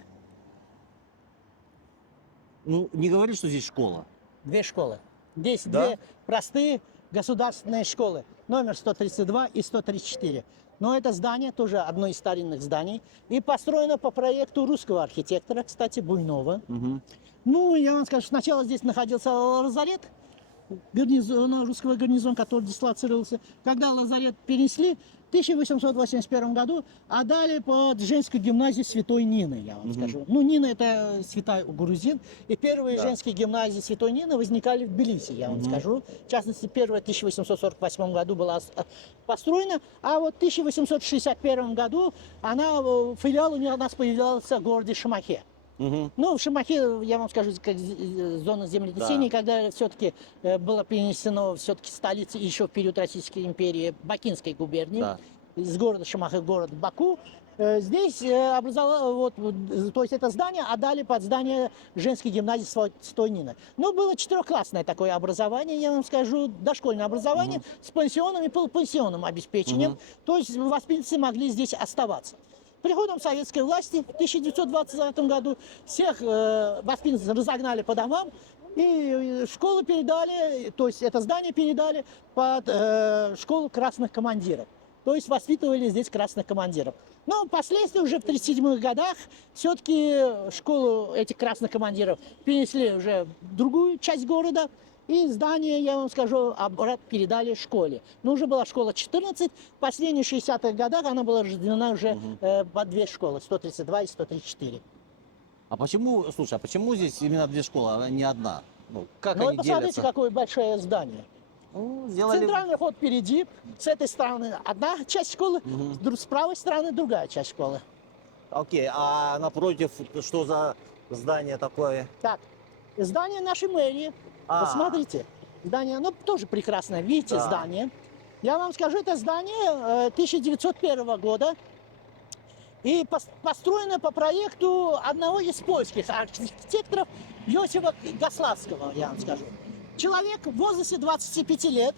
Ну, не говори, что здесь школа. Две школы. Здесь Да? две простые государственные школы. Номер 132 и 134. Но это здание тоже одно из старинных зданий. И построено по проекту русского архитектора, кстати, Буйнова. Мгм. Ну, я вам скажу, сначала здесь находился лазарет, русского гарнизона, который дислоцировался. Когда лазарет перенесли в 1881 году, отдали под женскую гимназию Святой Нины, я вам Мгм. скажу. Ну, Нина это святая у грузин. И первые Да. женские гимназии Святой Нины возникали в Тбилиси, я вам Мгм. скажу. В частности, первая в 1848 году была построена, а вот в 1861 году филиал у нас появился в городе Шамахе. Мгм. Ну, в Шамахе, я вам скажу, как зона землетрясений, когда все-таки было перенесено все-таки столица еще в период Российской империи Бакинской губернии, Да. из города Шамахе в город Баку. Здесь образовалось, то есть это здание отдали под здание женской гимназии Святой Нины. Ну, было четырехклассное такое образование, я вам скажу, дошкольное образование с пансионом и полупансионным обеспечением. Мгм. То есть воспитанницы могли здесь оставаться. Приходом советской власти в 1920 году всех воспитанниц разогнали по домам и школу передали, то есть это здание передали под школу красных командиров. То есть воспитывали здесь красных командиров. Но впоследствии уже в 1937 годах все-таки школу этих красных командиров перенесли уже в другую часть города. И здание, я вам скажу, обратно передали школе. Но уже была школа 14, в последних 60-х годах она была разделена уже по две школы, 132 и 134. А почему, слушай, а почему здесь именно 2 школы, а не одна? Ну, как Ну они и посмотрите, делятся? какое большое здание. Ну, сделали... Центральный ход впереди, с этой стороны одна часть школы, Мгм. с правой стороны другая часть школы. Окей, а напротив, что за здание такое? Так, здание нашей мэрии. А. Посмотрите, здание, ну, тоже прекрасное, видите, Да. здание. Я вам скажу, это здание 1901 года. И построено по проекту одного из польских архитекторов Йосифа Гославского, я вам скажу. Человек в возрасте 25 лет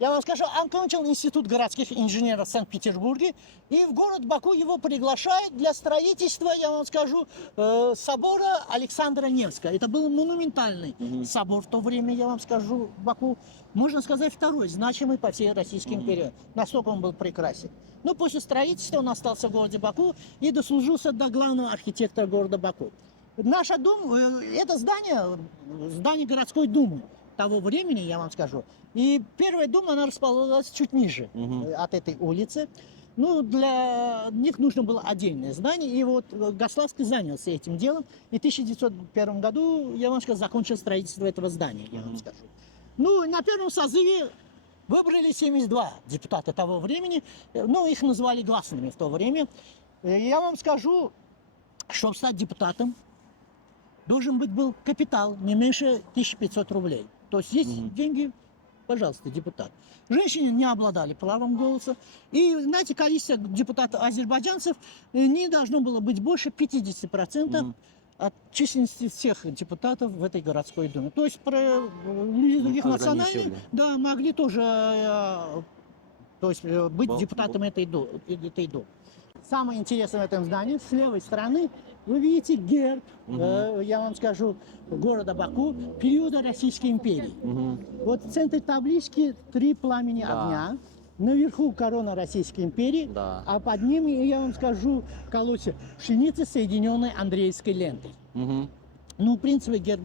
Я вам скажу, он кончил институт городских инженеров в Санкт-Петербурге, и в город Баку его приглашают для строительства, я вам скажу, собора Александра Невского. Это был монументальный собор в то время, я вам скажу, в Баку. Можно сказать, второй, значимый по всей Российской империи. Настолько он был прекрасен. Но после строительства он остался в городе Баку и дослужился до главного архитектора города Баку. Наша дума, это здание городской думы того времени, я вам скажу. И первая дума, она располагалась чуть ниже от этой улицы. Ну, для них нужно было отдельное здание. И вот Гославский занялся этим делом. И в 1901 году, я вам скажу, закончил строительство этого здания, я вам скажу. Ну, на первом созыве выбрали 72 депутата того времени. Ну, их называли гласными в то время. Я вам скажу, чтобы стать депутатом, должен был капитал не меньше 1500 рублей. То есть есть деньги, пожалуйста, депутат. Женщины не обладали правом голоса. И, знаете, количество депутатов-азербайджанцев не должно было быть больше 50% от численности всех депутатов в этой городской думе. То есть люди других национальных, да, могли тоже то есть, быть депутатом этой думы. Самое интересное в этом здании, с левой стороны вы видите герб, я вам скажу, города Баку периода Российской империи. Вот в центре таблички 3 пламени огня. Наверху корона Российской империи, а под ними, я вам скажу, колосья пшеницы, соединенной Андреевской лентой. Ну, в принципе, герб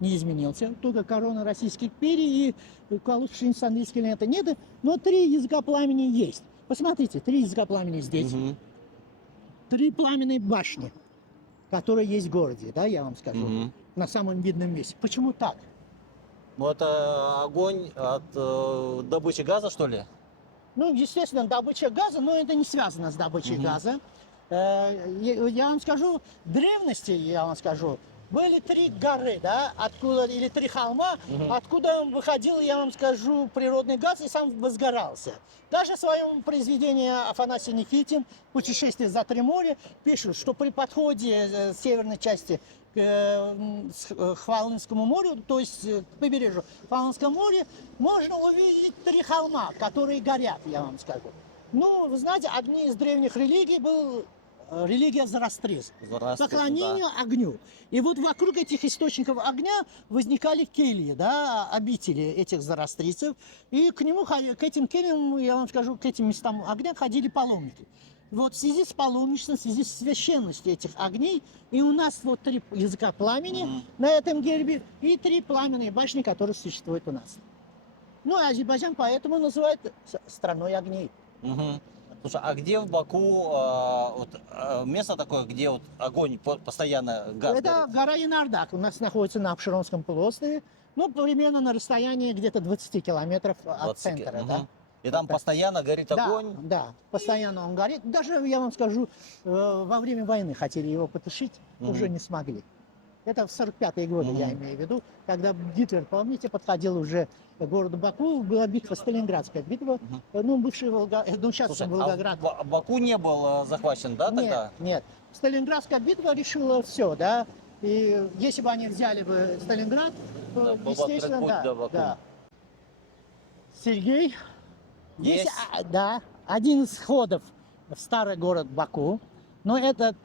не изменился, только корона Российской империи и колосья пшеницы Андреевской ленты нет, но 3 языка пламени есть. Посмотрите, 3 языка пламени здесь, 3 пламенные башни, которые есть в городе, да, я вам скажу, на самом видном месте. Почему так? Ну, это огонь от добычи газа, что ли? Ну, естественно, добыча газа, но это не связано с добычей газа. Я вам скажу, в древности, я вам скажу, были 3 горы, да, откуда, или 3 холма, откуда выходил, я вам скажу, природный газ и сам возгорался. Даже в своем произведении Афанасий Никитин «Путешествие за 3 моря» пишет, что при подходе северной части к Хвалынскому морю, то есть к побережью Хвалынского моря, можно увидеть 3 холма, которые горят, я вам скажу. Ну, вы знаете, одни из древних религий был религия зороастризм, поклонение огню. И вот вокруг этих источников огня возникали кельи, да, обители этих зороастрийцев. И к этим кельям, я вам скажу, к этим местам огня ходили паломники. Вот в связи с паломничеством, в связи с священностью этих огней, и у нас вот 3 языка пламени на этом гербе и 3 пламенные башни, которые существуют у нас. Ну, Азербайджан поэтому называют страной огней. Слушай, а где в Баку место такое, где вот огонь постоянно газ Это горит? гора Янардак. У нас находится на Апшеронском полуострове. Ну, примерно на расстоянии где-то 20 километров от центра. Да? И там постоянно горит огонь? Да, постоянно он горит. Даже, я вам скажу, во время войны хотели его потушить, уже не смогли. Это в 45-е годы, я имею в виду, когда Гитлер, помните, подходил уже к городу Баку, была битва, Сталинградская битва, ну, бывший ну, сейчас Волгоград. А Баку не был захвачен, да, тогда? Нет. Сталинградская битва решила все, да. И если бы они взяли бы Сталинград, то, естественно, да. Сергей, Есть. да, один из входов в старый город Баку. Но этот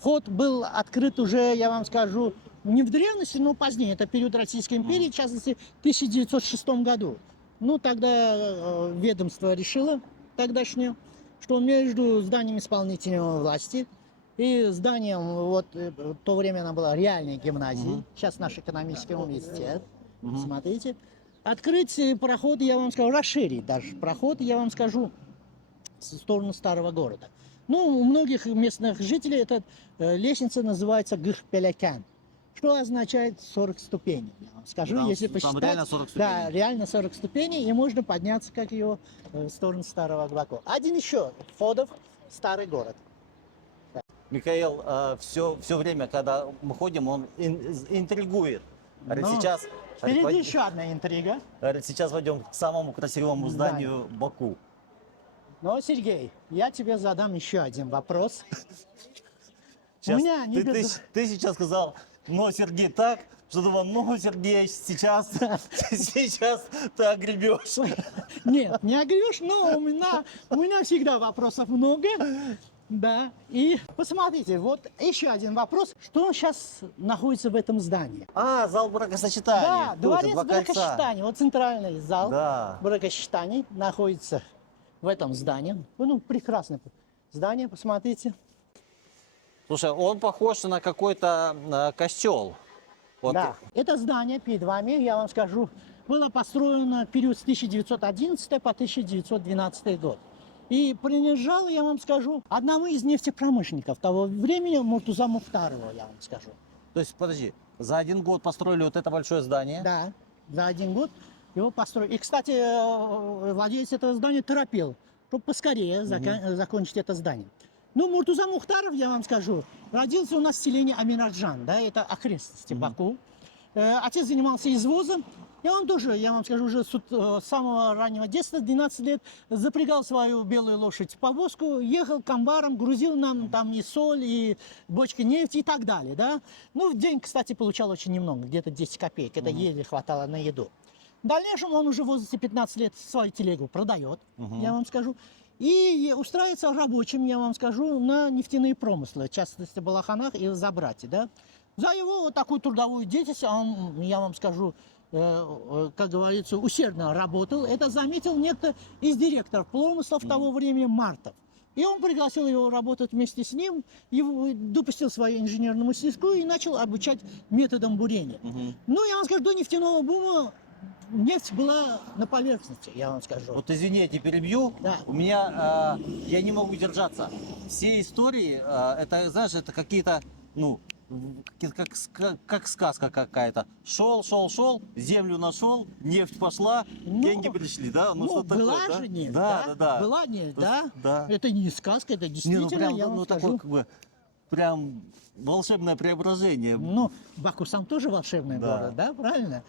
вход был открыт уже, я вам скажу, не в древности, но позднее. Это период Российской империи, в частности, в 1906 году. Ну, тогда ведомство решило тогдашнее, что между зданием исполнительной власти и зданием, вот в то время она была реальной гимназией, сейчас наш экономический университет, смотрите, открыть проход, я вам скажу, расширить даже проход, я вам скажу, в сторону старого города. Ну, у многих местных жителей эта лестница называется Гых-Пелякян, что означает 40 ступеней. Я вам скажу, там, если там посчитать. реально 40 ступеней? Да, реально 40 ступеней, и можно подняться, как его, в сторону старого Баку. Один еще входов в старый город. Михаил все время, когда мы ходим, он интригует. Говорит, Ну, сейчас, Впереди еще одна интрига. говорит, сейчас пойдем к самому красивому зданию Баку. Но, Сергей, я тебе задам еще один вопрос. Сейчас, У меня не ты сейчас сказал, но Сергей так, что думал, ну, Сергей, сейчас ты огребешь. Нет, не огрешь, но у меня всегда вопросов много. Да, и посмотрите, вот еще один вопрос. Что сейчас находится в этом здании? А, зал бракосочетания. Да, Точно, дворец два кольца. бракосочетания. Вот центральный зал Да. бракосочетаний находится в этом здании. Ну, прекрасное здание, посмотрите. Слушай, он похож на какой-то костел. Вот. Да, это здание перед вами, я вам скажу, было построено в период с 1911 по 1912 год. И принадлежало, я вам скажу, одному из нефтепромышленников того времени, Муртуза Мухтарова, я вам скажу. То есть, подожди, за один год построили вот это большое здание? Да, за один год его построили. И, кстати, владелец этого здания торопил, чтобы поскорее закончить это здание. Ну, Муртуза Мухтаров, я вам скажу, родился у нас в селении Амираджан, да, это окрестности Баку. Отец занимался извозом, и он тоже, я вам скажу, уже с самого раннего детства, 12 лет, запрягал свою белую лошадь в повозку, ехал к амбарам, грузил нам там и соль, и бочки нефти и так далее, да. Ну, в день, кстати, получал очень немного, где-то 10 копеек, это еле хватало на еду. В дальнейшем он уже в возрасте 15 лет свою телегу продает, я вам скажу, и устраивается рабочим, я вам скажу, на нефтяные промыслы, в частности, в Балаханах и в Забрате, да. За его вот такую трудовую деятельность он, я вам скажу, как говорится, усердно работал. Это заметил некто из директоров промыслов того времени Мартов. И он пригласил его работать вместе с ним, допустил свою инженерную мастерскую и начал обучать методам бурения. Ну, я вам скажу, до нефтяного бума нефть была на поверхности, я вам скажу. Вот извини, я тебя перебью. Да. У меня, я не могу держаться. Все истории, это, знаешь, это какие-то, ну, как сказка какая-то. Шел, землю нашел, нефть пошла, Ну, деньги пришли, да? Ну, что была такое, же да? нефть, Да. Была нефть, да? Да. Это не сказка, это Не, действительно, ну прям, я вам ну скажу. такое, как бы, прям волшебное преображение. Ну, Баку сам тоже волшебный Да. город, да, правильно?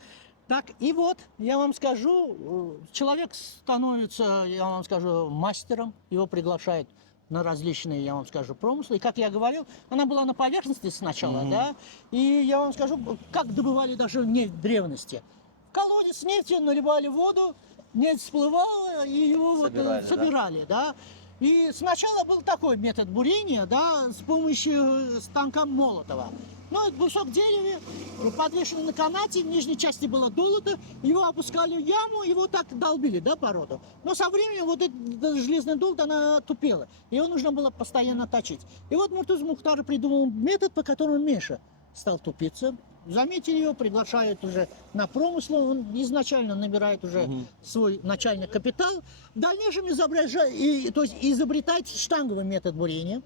Так, и вот, я вам скажу, человек становится, я вам скажу, мастером, его приглашают на различные, я вам скажу, промыслы. И, как я говорил, она была на поверхности сначала, да, и я вам скажу, как добывали даже нефть в древности. В колодец с нефтью наливали воду, нефть всплывала, и его Собирали, вот, собирали, да. И сначала был такой метод бурения, да, с помощью станка Молотова. Ну, это кусок дерева, подвешенный на канате, в нижней части было долото, его опускали в яму, его так долбили, да, породу. Но со временем вот эта железная долото, она тупела, его нужно было постоянно точить. И вот Муртуз Мухтар придумал метод, по которому Меша стал тупиться. Заметили его, приглашают уже на промысл, он изначально набирает уже свой начальный капитал. В дальнейшем изобретает штанговый метод бурения,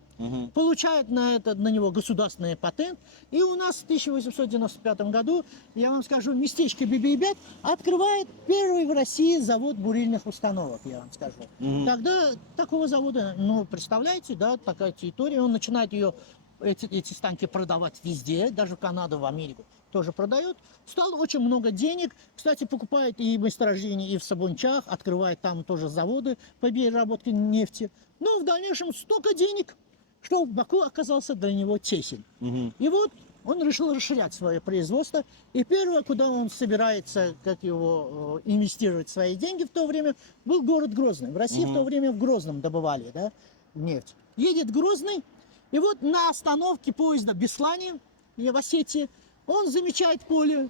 получает на него государственный патент. И у нас в 1895 году, я вам скажу, местечко Бибибят открывает первый в России завод бурильных установок, я вам скажу. Тогда такого завода, ну, представляете, да, такая территория, он начинает эти станки продавать везде, даже в Канаду, в Америку тоже продают. Стало очень много денег. Кстати, покупает и месторождения, и в Сабунчах, открывает там тоже заводы по переработке нефти. Но в дальнейшем столько денег, что Баку оказался для него тесен. И вот он решил расширять свое производство. И первое, куда он собирается, как его инвестировать свои деньги в то время, был город Грозный. В России в то время в Грозном добывали, да, нефть. Едет Грозный, и вот на остановке поезда Беслане в Осетии он замечает в поле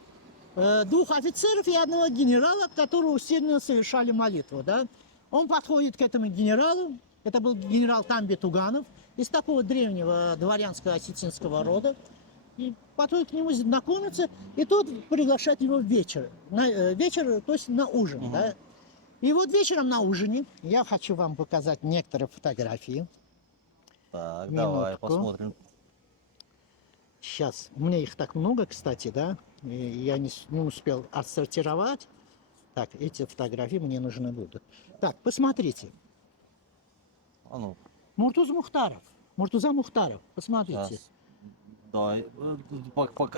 двух офицеров и одного генерала, которые усиленно совершали молитву. Да? Он подходит к этому генералу, это был генерал Тамби Туганов, из такого древнего дворянского осетинского рода. И подходит к нему знакомиться, и тот приглашает его в вечер. Вечер, то есть на ужин. Да? И вот вечером на ужине я хочу вам показать некоторые фотографии. Так, Минутку. давай посмотрим. Сейчас, у меня их так много, кстати, да, и я не успел отсортировать. Так, эти фотографии мне нужны будут. Так, посмотрите. А ну, Муртуза Мухтаров, посмотрите. сейчас. Давай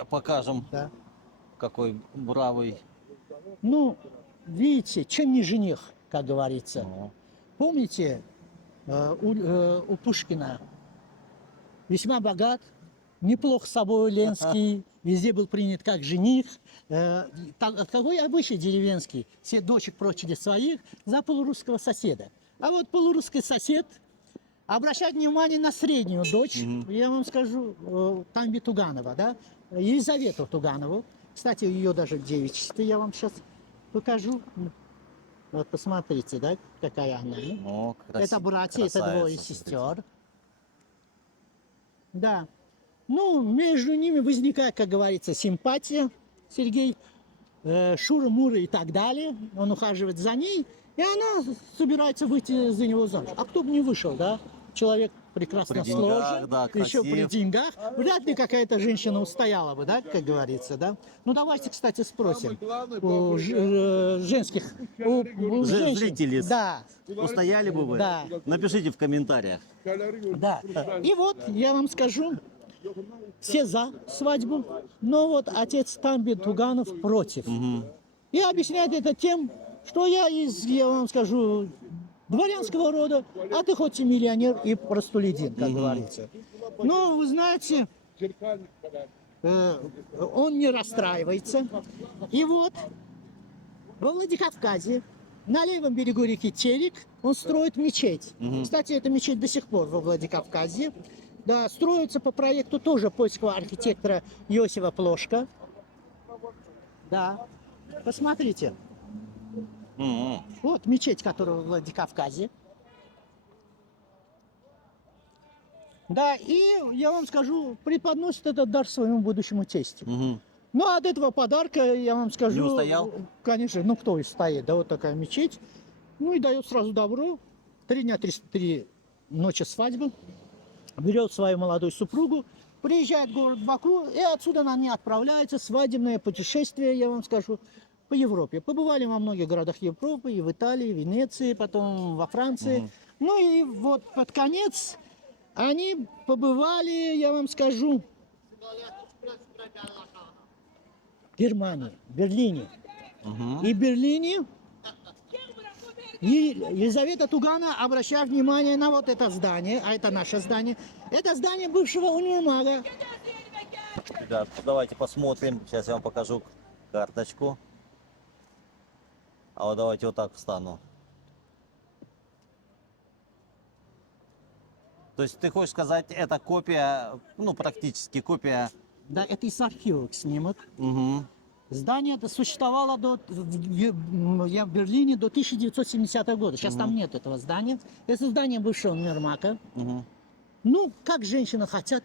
покажем, Да. какой бравый. Ну, видите, чем не жених, как говорится. Ну, Помните, у Пушкина весьма богат, неплох собой Ленский, везде был принят как жених. Какой обычай деревенский? Все дочек прочили своих за полурусского соседа. А вот полурусский сосед обращает внимание на среднюю дочь, я вам скажу, Тамби Туганова, да, Елизавету Туганову. Кстати, ее даже в девичестве я вам сейчас покажу. Вот посмотрите, да, какая она. О, Это братья, это двое красавица, сестер. Да. Ну, между ними возникает, как говорится, симпатия. Сергей, Шура-Мура и так далее. Он ухаживает за ней, и она собирается выйти за него замуж. А кто бы не вышел, да? Человек прекрасно При деньгах, сложен, да, еще при красив. деньгах. Вряд ли какая-то женщина устояла бы, да, как говорится, да? Ну, давайте, кстати, спросим у женских, у женщин. Зрительниц. Да, Устояли бы вы? Да. Напишите в комментариях. да. И вот, я вам скажу, все за свадьбу, но вот отец Тамби Туганов против. И объясняет это тем, что я вам скажу, дворянского рода, а ты хоть и миллионер и простолюдин, как говорится. Но, вы знаете, он не расстраивается. И вот во Владикавказе, на левом берегу реки Терек, он строит мечеть. Кстати, эта мечеть до сих пор во Владикавказе. Да, строится по проекту тоже польского архитектора Иосифа Плошка. Да, посмотрите. Вот мечеть, которая в Владикавказе. Да, и я вам скажу, преподносит этот дар своему будущему тестю. Ну, от этого подарка, я вам скажу... Не устоял? Конечно, ну кто и стоит, да, вот такая мечеть. Ну и дает сразу добро. 3 дня, 3 ночи свадьбы. Берет свою молодую супругу, приезжает в город Баку, и отсюда на ней отправляется свадебное путешествие, я вам скажу, по Европе. Побывали во многих городах Европы, и в Италии, и в Венеции, потом во Франции. Ну и вот под конец они побывали, я вам скажу, в Германии, в Берлине. И в Берлине Елизавета Тугана обращает внимание на вот это здание, а это наше здание. Это здание бывшего универмага. Ребят, давайте посмотрим. Сейчас я вам покажу карточку. А вот давайте вот так встану. То есть ты хочешь сказать, это копия, ну практически копия. Да, это из архива снимок. Угу. Здание это существовало я в Берлине до 1970 года. Сейчас там нет этого здания. Это здание бывшего универмага. Ну, как женщины хотят,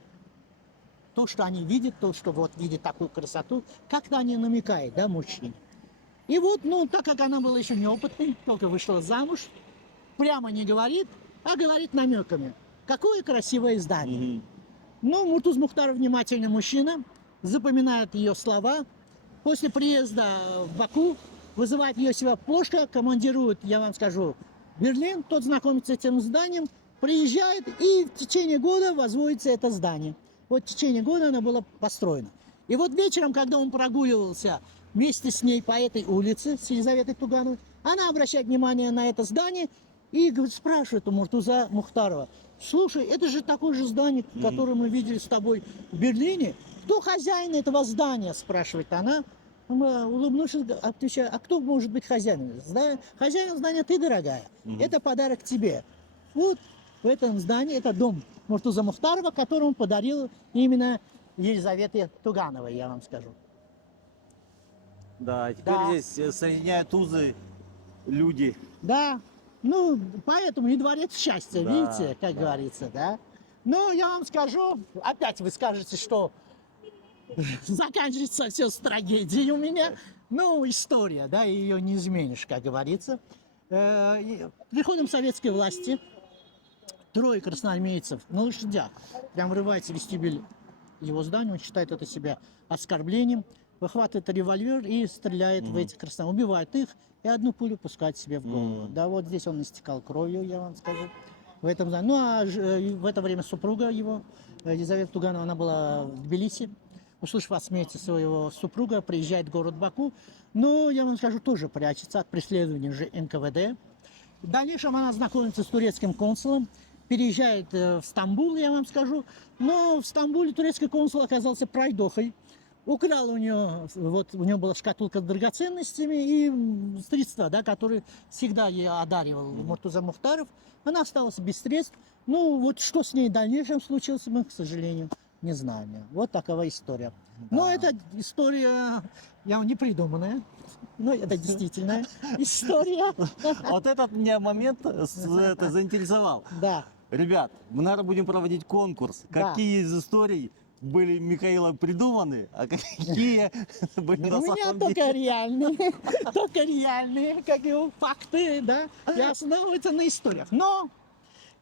то, что они видят, то, что вот видят такую красоту, как-то они намекают, да, мужчине. И вот, ну, так как она была еще неопытной, только вышла замуж, прямо не говорит, а говорит намеками. Какое красивое здание. Ну, Муртуз Мухтаров внимательный мужчина, запоминает ее слова. После приезда в Баку вызывает Иосифа Плошка, командирует, я вам скажу, в Берлин, тот знакомится с этим зданием, приезжает, и в течение года возводится это здание. Вот в течение года оно было построено. И вот вечером, когда он прогуливался вместе с ней по этой улице, с Елизаветой Тугановой, она обращает внимание на это здание и спрашивает у Муртуза Мухтарова: слушай, это же такое же здание, которое мы видели с тобой в Берлине. Кто хозяин этого здания, спрашивает она. Улыбнувшись, отвечает: а кто может быть хозяином? Хозяин здания ты, дорогая. Это подарок тебе. Вот в этом здании, это дом Муртуза Мухтарова, который он подарил именно Елизавете Тугановой, я вам скажу. Да, теперь Да. здесь соединяют узы люди. Да, ну, поэтому и дворец счастья, Да, видите, как говорится, да. Но я вам скажу, опять вы скажете, что заканчивается все с трагедией у меня. Ну, история, да, ее не изменишь, как говорится. Приходом советской власти 3 красноармейцев на лошадях прям врывается в вестибюль его здания, он считает это себя оскорблением, выхватывает револьвер и стреляет в этих красноармейцев, убивает их и одну пулю пускает себе в голову. Да, вот здесь он истекал кровью, я вам скажу. В этом здании. Ну, а в это время супруга его, Елизавета Туганова, она была в Тбилиси. Услышав о смерти своего супруга, приезжает в город Баку. Но, я вам скажу, тоже прячется от преследования же НКВД. В дальнейшем она знакомится с турецким консулом. переезжает в Стамбул, я вам скажу. Но в Стамбуле турецкий консул оказался пройдохой. Украл у нее, вот у нее была шкатулка с драгоценностями и средства, да, которые всегда ей одаривал Муртуза Мухтаров. Она осталась без средств. Ну, вот что с ней в дальнейшем случилось, мы, к сожалению, не знаем. Вот такова история. Но эта история, не придуманная, но это действительно история. Вот этот меня момент заинтересовал. Да. Ребят, мы, наверное, будем проводить конкурс. Да. Какие из историй были Михаилом придуманы, а какие были на У меня самом деле? только реальные, как его факты, да, и основываются на историях. Но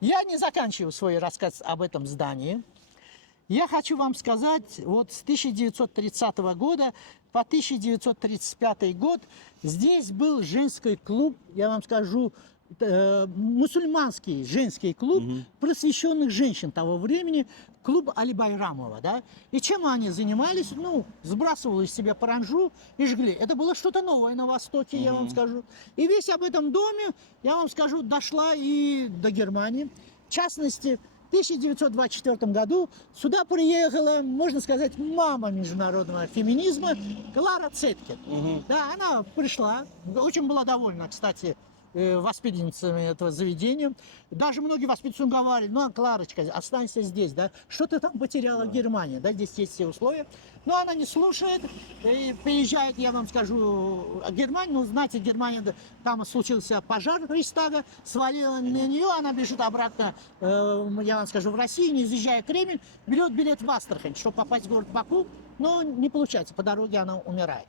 я не заканчиваю свой рассказ об этом здании. Я хочу вам сказать, вот с 1930 года по 1935 год здесь был женский клуб, я вам скажу, мусульманский женский клуб просвещенных женщин того времени, клуб Али Байрамова, да. И чем они занимались? Ну, сбрасывали из себя паранжу и жгли. Это было что-то новое на Востоке, я вам скажу. И весть об этом доме, я вам скажу, дошла и до Германии. В частности, в 1924 году сюда приехала, можно сказать, мама международного феминизма Клара Цеткин. Да, она пришла, очень была довольна, кстати, воспитанницами этого заведения. Даже многие воспитанницы говорили: ну, Кларочка, останься здесь, да, что ты там потеряла в Германии, да, здесь есть все условия. Но она не слушает, и приезжает, я вам скажу, в Германию, ну, знаете, Германия, там случился пожар Рейхстага, свалила на нее, она бежит обратно, я вам скажу, в Россию, не изъезжая Кремль, берет билет в Астрахань, чтобы попасть в город Баку, но не получается, по дороге она умирает.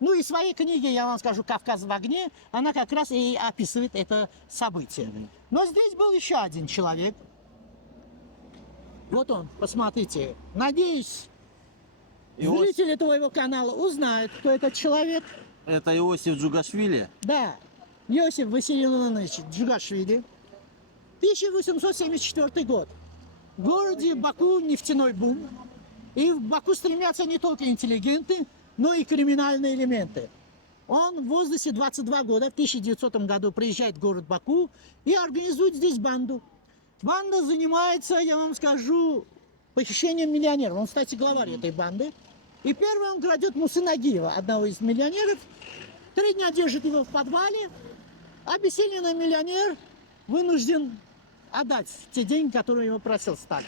Ну и в своей книге, я вам скажу, «Кавказ в огне», она как раз и описывает это событие. Но здесь был еще один человек. Вот он, посмотрите. Надеюсь, зрители твоего канала узнают, кто этот человек. Это Иосиф Джугашвили? Да, Иосиф Виссарионович Джугашвили. 1874 год. В городе Баку нефтяной бум. И в Баку стремятся не только интеллигенты, но и криминальные элементы. Он в возрасте 22 года, в 1900 году приезжает в город Баку и организует здесь банду. Банда занимается, я вам скажу, похищением миллионеров. Он, кстати, главарь этой банды. И первый он крадет Мусы Нагиева, одного из миллионеров. 3 дня держит его в подвале. Обессиленный миллионер вынужден отдать те деньги, которые его просил Сталин.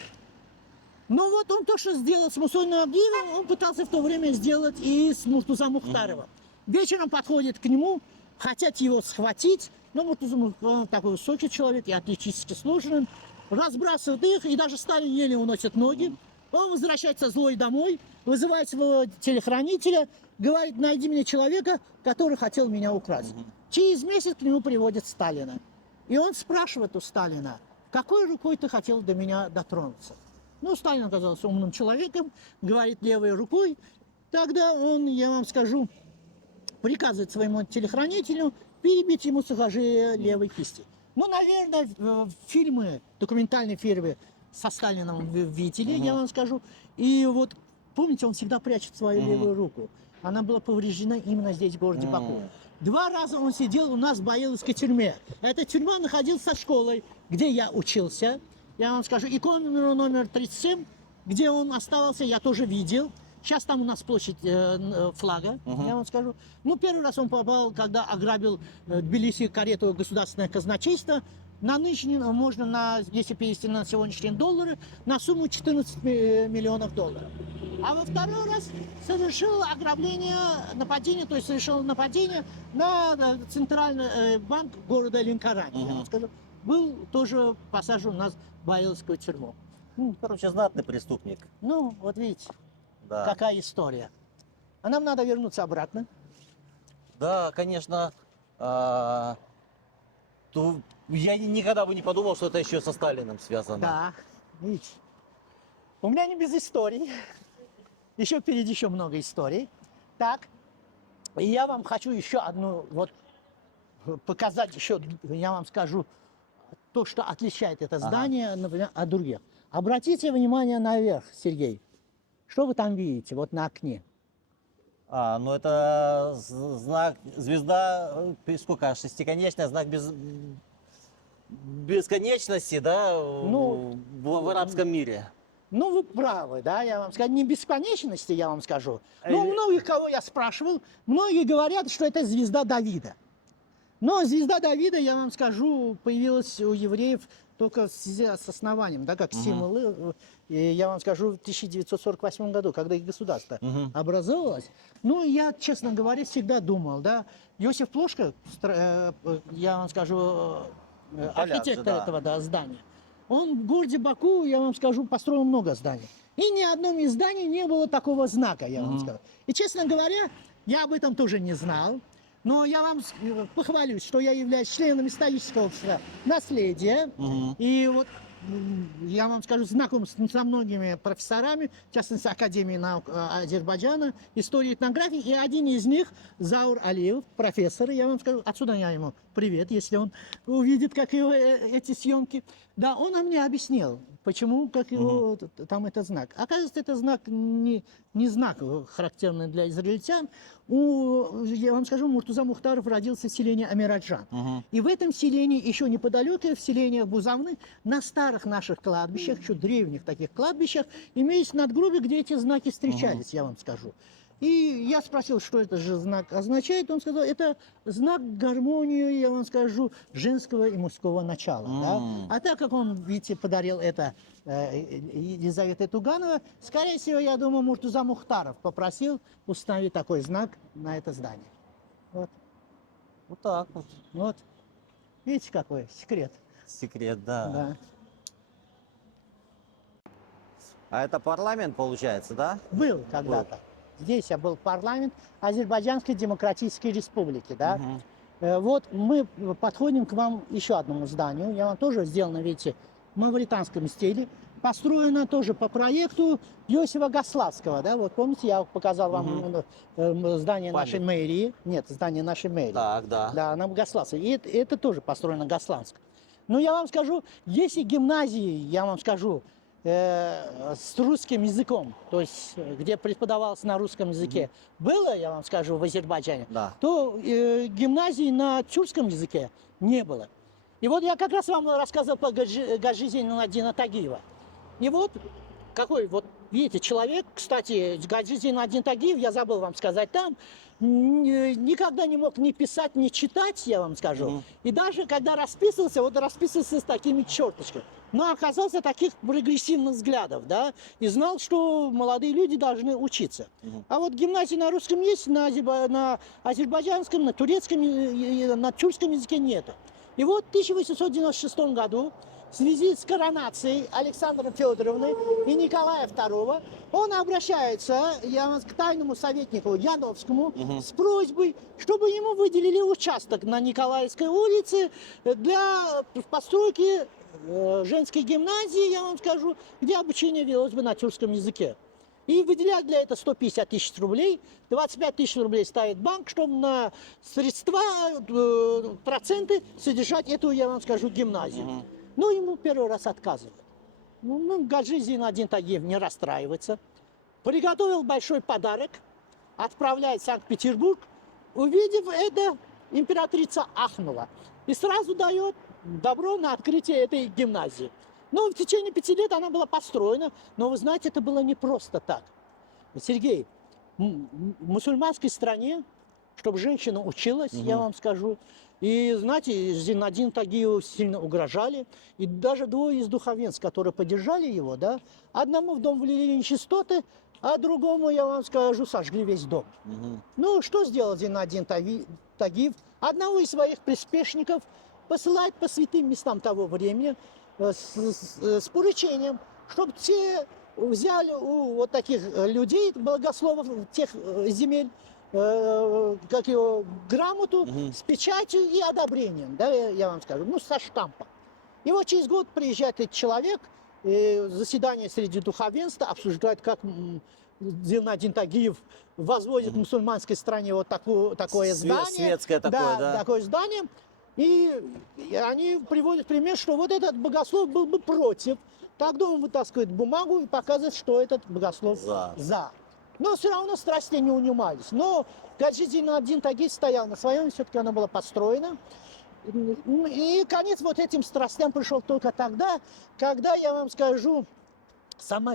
Но вот он то, что сделал с Мусой Нагиевым, он пытался в то время сделать и с Муртуза Мухтаровым. Вечером подходит к нему, хотят его схватить, но Муртуза Мухтаров такой высокий человек и атлетически сложный, разбрасывает их, и даже Сталин еле уносит ноги. Он возвращается злой домой, вызывает своего телохранителя, говорит: найди мне человека, который хотел меня украсть. Через месяц к нему приводят Сталина. И он спрашивает у Сталина: какой рукой ты хотел до меня дотронуться? Ну, Сталин оказался умным человеком, говорит: левой рукой. Тогда он, я вам скажу, приказывает своему телохранителю перебить ему сухожилие левой кисти. Ну, наверное, фильмы, документальные фильмы со Сталином вы видели, я вам скажу. И вот, помните, он всегда прячет свою левую руку. Она была повреждена именно здесь, в городе Баку. 2 раза он сидел у нас в Баиловской тюрьме. Эта тюрьма находилась со школой, где я учился. Я вам скажу, и комнату номер 37, где он оставался, я тоже видел. Сейчас там у нас площадь флага, я вам скажу. Ну, первый раз он попал, когда ограбил Тбилиси карету государственное казначейство. На нынешний, можно, если перевести на сегодняшние доллары, на сумму 14 миллионов долларов. А во второй раз совершил ограбление, нападение, то есть совершил нападение на центральный банк города Ленкорани, я вам скажу. Был тоже посажен у нас в Баиловскую тюрьму. Короче, знатный преступник. Ну, вот видите, Да. какая история. А нам надо вернуться обратно. Да, конечно. То я никогда бы не подумал, что это еще со Сталиным связано. Да, видите. У меня не без историй. Еще впереди еще много историй. Так, и я вам хочу еще одну вот показать еще, я вам скажу, то, что отличает это здание, например, от других. Обратите внимание наверх, Сергей. Что вы там видите, вот на окне? Ну это знак, звезда, сколько, шестиконечная, знак бесконечности, да, Ну, в арабском мире. Ну, вы правы, да, я вам скажу, не бесконечности, я вам скажу. Но многих, кого я спрашивал, многие говорят, что это звезда Давида. Но звезда Давида, я вам скажу, появилась у евреев только в связи с основанием, да, как символ. И я вам скажу, в 1948 году, когда их государство образовалось. Ну, я, честно говоря, всегда думал, да, Иосиф Плошка, я вам скажу, архитектор да. этого здания, он в городе Баку, я вам скажу, построил много зданий. И ни одном из зданий не было такого знака, я вам скажу. И, честно говоря, я об этом тоже не знал. Но я вам похвалюсь, что я являюсь членом исторического общества наследия. И вот я вам скажу, знаком со многими профессорами, в частности, Академии наук Азербайджана, истории этнографии. И один из них, Заур Алиев, профессор, я вам скажу, отсюда я ему привет, если он увидит, как его эти съемки. Да, он мне объяснил, почему, как его, там это знак. Оказывается, это знак не знак, характерный для израильтян. Я вам скажу, Муртуза Мухтаров родился в селении Амираджан. И в этом селении, еще неподалеку, в селениях Бузавны, на старых наших кладбищах, еще древних таких кладбищах, имеются надгробия, где эти знаки встречались, я вам скажу. И я спросил, что это же знак означает. Он сказал, это знак гармонии, я вам скажу, женского и мужского начала. Да? А так как он, видите, подарил это Елизавете Туганова, скорее всего, я думаю, Муртуза Мухтаров попросил установить такой знак на это здание. Вот. Вот так вот. Вот. Видите, какой секрет. Секрет, да. Да. А это парламент, получается, да? Был когда-то. Здесь был парламент Азербайджанской Демократической Республики. Да? Вот мы подходим к вам еще одному зданию. Я вам тоже сделано, видите, в мавританском стиле. Построено тоже по проекту Иосифа Гославского. Да? Вот помните, я показал вам здание нашей мэрии. Нет, здание нашей мэрии. Так, да. Да, она Гославская. И это тоже построено Гославском. Но я вам скажу, если гимназии, я вам скажу, с русским языком, то есть где преподавалось на русском языке, было, я вам скажу, в Азербайджане, то гимназии на тюркском языке не было. И вот я как раз вам рассказывал по Гаджи Зейнальдина Тагиева. И вот какой, вот видите, человек, кстати, Гаджи Зейнальдин Тагиев, я забыл вам сказать, там никогда не мог ни писать, ни читать, я вам скажу. И даже когда расписывался, вот расписывался с такими черточками. Но оказался таких прогрессивных взглядов, да, и знал, что молодые люди должны учиться. А вот гимназии на русском есть, на азербайджанском, на турецком, на тюркском языке нет. И вот в 1896 году в связи с коронацией Александры Федоровны и Николая II он обращается к тайному советнику Яновскому с просьбой, чтобы ему выделили участок на Николаевской улице для постройки женской гимназии, я вам скажу, где обучение велось бы на тюркском языке. И выделяют для этого 150 тысяч рублей, 25 тысяч рублей ставит банк, чтобы на средства, проценты содержать эту, я вам скажу, гимназию. Но ему первый раз отказывают. Гаджи Зейнальдин Тагиев не расстраивается. Приготовил большой подарок, отправляет в Санкт-Петербург. Увидев это, императрица ахнула и сразу дает добро на открытие этой гимназии. Но в течение 5 лет она была построена, но вы знаете, это было не просто так. Сергей, в мусульманской стране, чтобы женщина училась, я вам скажу, и знаете, Зейнальдин Тагиеву сильно угрожали, и даже двое из духовенств, которые поддержали его, да, одному в дом влили нечистоты, а другому, я вам скажу, сожгли весь дом. Ну, что сделал Зейнальдин Тагиев? Одного из своих приспешников посылает по святым местам того времени с поручением, чтобы те взяли у вот таких людей, богословов тех земель, как его, грамоту с печатью и одобрением, да, я вам скажу, ну, со штампом. И вот через год приезжает этот человек, заседание среди духовенства, обсуждают, как Зейнальдин Тагиев возводит в мусульманской стране вот такое здание. Светское такое, да. Такое здание. И они приводят пример, что вот этот богослов был бы против. Тогда он вытаскивает бумагу и показывает, что этот богослов за. Но все равно страсти не унимались. Но Гаджи Зейнальдин Тагиев стоял на своем, все-таки она была построена. И конец вот этим страстям пришел только тогда, когда, я вам скажу, сама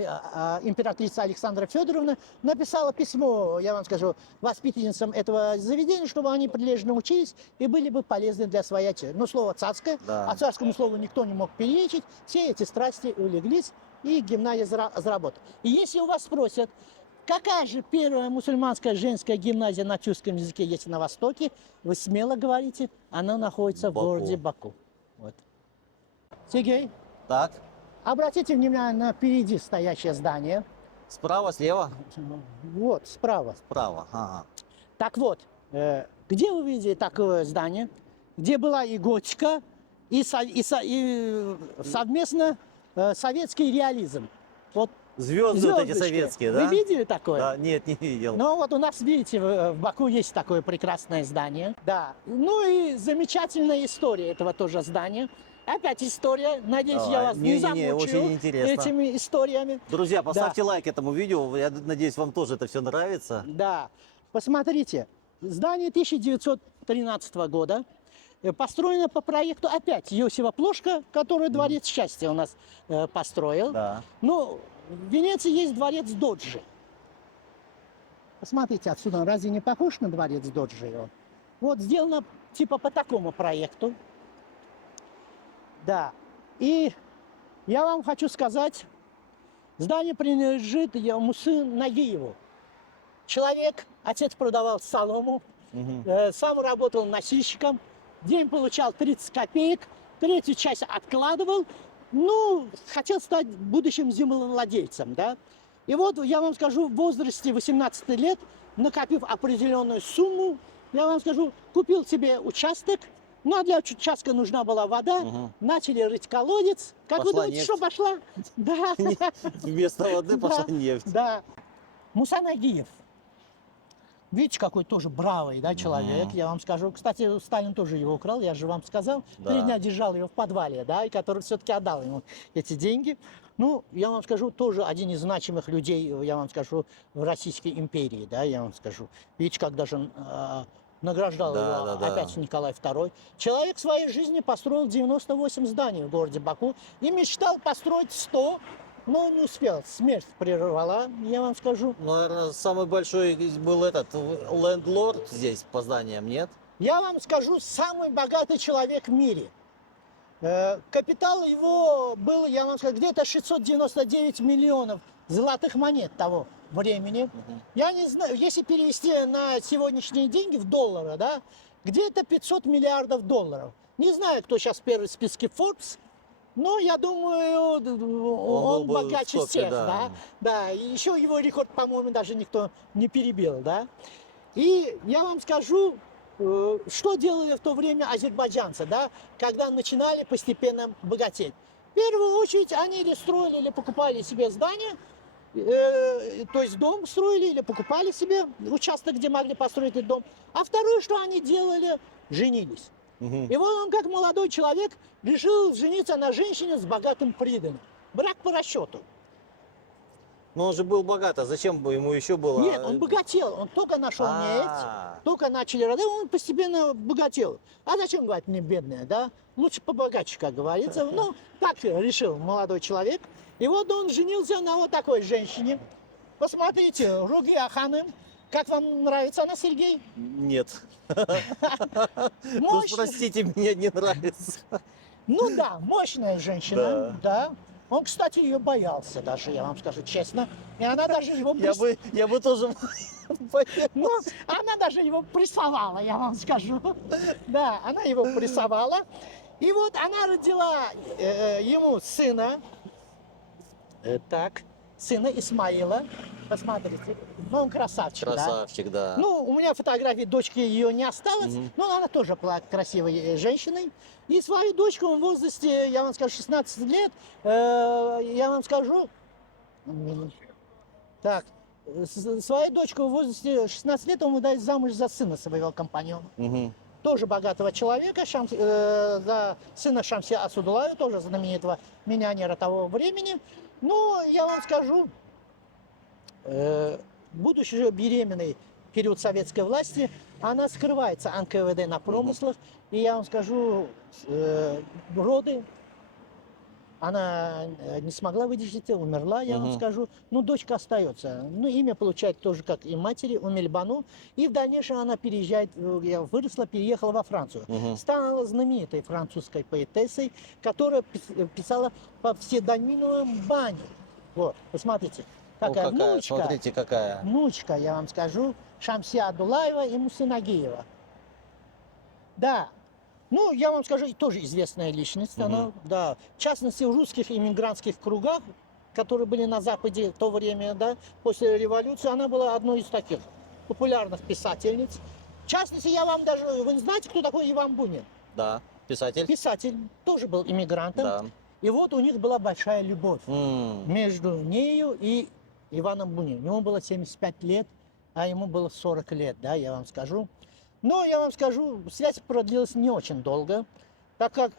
императрица Александра Федоровна написала письмо, я вам скажу, воспитанницам этого заведения, чтобы они прилежно учились и были бы полезны для своячей. Ну, слово царское, Да. а царскому слову никто не мог перечить. Все эти страсти улеглись, и гимназия заработала. И если у вас спросят, какая же первая мусульманская женская гимназия на тюркском языке есть на Востоке, вы смело говорите, она находится в Баку. городе Баку. Вот. Сергей, Так, обратите внимание на впереди стоящее здание. справа, слева, Вот, справа. справа. Ага. Так вот, где вы видели такое здание, где была и готика, и совместно советский реализм? Вот Звезды вот эти звездочки. советские, да? Вы видели такое? Да, нет, не видел. Ну вот у нас, видите, в Баку есть такое прекрасное здание. Да. Ну и замечательная история этого тоже здания. Опять история. Надеюсь, я вас не Не-не-не, замучу очень интересно. этими историями. Друзья, поставьте лайк этому видео. Я надеюсь, вам тоже это все нравится. Да. Посмотрите. Здание 1913 года. Построено по проекту опять Иосифа Плошка, который Дворец счастья у нас построил. Да. Ну, в Венеции есть дворец Доджи. Посмотрите отсюда, разве не похож на дворец Доджи? Вот сделано типа по такому проекту. Да. И я вам хочу сказать, здание принадлежит Мусы Нагиеву. Человек, отец продавал солому, сам работал носильщиком, день получал 30 копеек, третью часть откладывал, ну, хотел стать будущим землевладельцем, да. И вот я вам скажу, в возрасте 18 лет, накопив определенную сумму, я вам скажу, купил себе участок, ну, а для участка нужна была вода, начали рыть колодец. Как вы Пошла думаете, нефть. что пошла? Да. Вместо воды пошла Да, нефть. Да. Муса Нагиев. Видите, какой тоже бравый, да, человек, я вам скажу. Кстати, Сталин тоже его украл, я же вам сказал. Да. 3 дня держал его в подвале, да, и который все-таки отдал ему эти деньги. Ну, я вам скажу, тоже один из значимых людей, я вам скажу, в Российской империи, да, я вам скажу. Видите, как даже награждал Да, его да, да. опять Николай II. Человек в своей жизни построил 98 зданий в городе Баку и мечтал построить 100, но не успел. Смерть прервала, я вам скажу. Наверное, самый большой был этот лендлорд здесь по зданиям, нет? Я вам скажу, самый богатый человек в мире. Капитал его был, я вам скажу, где-то 699 миллионов золотых монет того времени. Я не знаю, если перевести на сегодняшние деньги в доллары, да, где-то 500 миллиардов долларов. Не знаю, кто сейчас первый в списке Forbes, но я думаю, он был бы богаче в топе, всех, да. да. Да, и еще его рекорд, по-моему, даже никто не перебил, да. И я вам скажу, что делали в то время азербайджанцы, да, когда начинали постепенно богатеть. В первую очередь они или строили, или покупали себе здание, то есть дом строили или покупали себе участок, где могли построить этот дом. А второе, что они делали, женились. И вот он, как молодой человек, решил жениться на женщине с богатым приданым. Брак по расчету. Но он же был богат, а зачем бы ему еще было? Нет, он богател, он только нашел нефть, только начали роды, он постепенно богател. А зачем, говорит, мне бедная, да? Лучше побогаче, как говорится. Ну, так решил молодой человек. И вот он женился на вот такой женщине. Посмотрите, Ругия ханым. Как вам нравится она, Сергей? Нет. Ну, Мощная. простите, мне не нравится. Ну да, мощная женщина, да. Он, кстати, ее боялся даже, я вам скажу честно. И она даже его Я бы тоже боялся. Ну, она даже его прессовала, я вам скажу. Да, она его прессовала. И вот она родила ему сына. Так, сына Исмаила. Посмотрите. Ну, он красавчик, Красавчик, да. Ну, у меня фотографии дочки ее не осталось, но она тоже была красивой женщиной. И свою дочку в возрасте, я вам скажу, 16 лет, я вам скажу, так, свою дочку в возрасте 16 лет он выдает замуж за сына своего компаньона. Тоже богатого человека, за сына Шамси Асудулаева, тоже знаменитого миллионера того времени. Но я вам скажу, будучи беременной период советской власти, она скрывается НКВД на промыслах. И я вам скажу, роды, она не смогла выдержать, умерла, я вам скажу. Ну, дочка остается. Ну, имя получает тоже, как и матери, Умельбану. И в дальнейшем она переезжает, выросла, переехала во Францию. Стала знаменитой французской поэтессой, которая писала по псевдониму Бани. Вот, посмотрите. Какая внучка. Смотрите, какая. Внучка, я вам скажу, Шамсия Адулаева и Мусы Нагиева. Да. Ну, я вам скажу, тоже известная личность. Она, да. В частности, в русских иммигрантских кругах, которые были на Западе в то время, да, после революции, она была одной из таких популярных писательниц. В частности, я вам даже... Вы не знаете, кто такой Иван Бунин? Да, писатель. Писатель, тоже был иммигрантом. Да. И вот у них была большая любовь между нею и Иваном Буниным. Ему было 75 лет, а ему было 40 лет, да, я вам скажу. Но я вам скажу, связь продлилась не очень долго, так как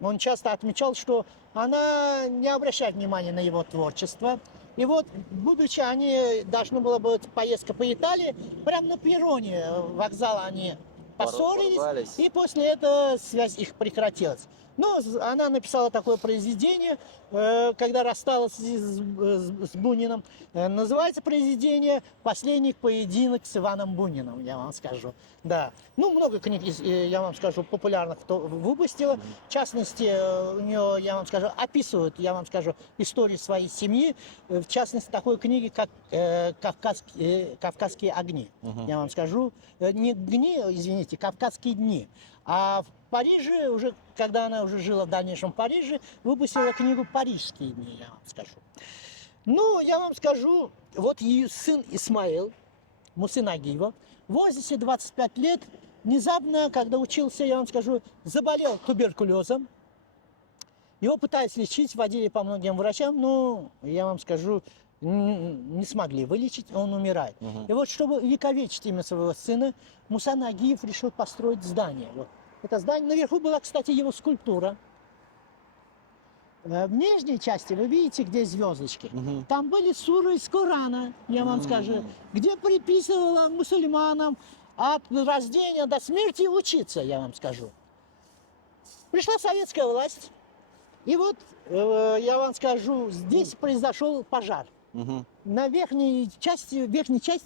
он часто отмечал, что она не обращает внимания на его творчество. И вот, будучи они, должна была быть поездка по Италии, прямо на перроне вокзала они поссорились, Порвались. и после этого связь их прекратилась. Но она написала такое произведение, когда рассталась с Буниным. Называется произведение «Последний поединок с Иваном Буниным», я вам скажу. Да. Ну, много книг, я вам скажу, популярных выпустила. В частности, у нее, я вам скажу, описывают, я вам скажу, историю своей семьи. В частности, такой книги, как «Кавказские огни». Я вам скажу, не «Дни», извините, «Кавказские дни». А в Париже, уже, когда она уже жила в дальнейшем в Париже, выпустила книгу «Парижские дни», я вам скажу. Ну, я вам скажу, вот ее сын Исмаил, Мусы Нагиева, в возрасте 25 лет, внезапно, когда учился, я вам скажу, заболел туберкулезом. Его пытались лечить, водили по многим врачам, но, я вам скажу, не смогли вылечить, он умирает. И вот, чтобы увековечить имя своего сына, Муса Нагиев решил построить здание. Вот. Это здание, наверху была, кстати, его скульптура. В нижней части вы видите, где звездочки. Там были суры из Корана, я вам скажу, где приписывала мусульманам от рождения до смерти учиться, я вам скажу. Пришла советская власть, и вот, я вам скажу, здесь произошел пожар. На верхней части,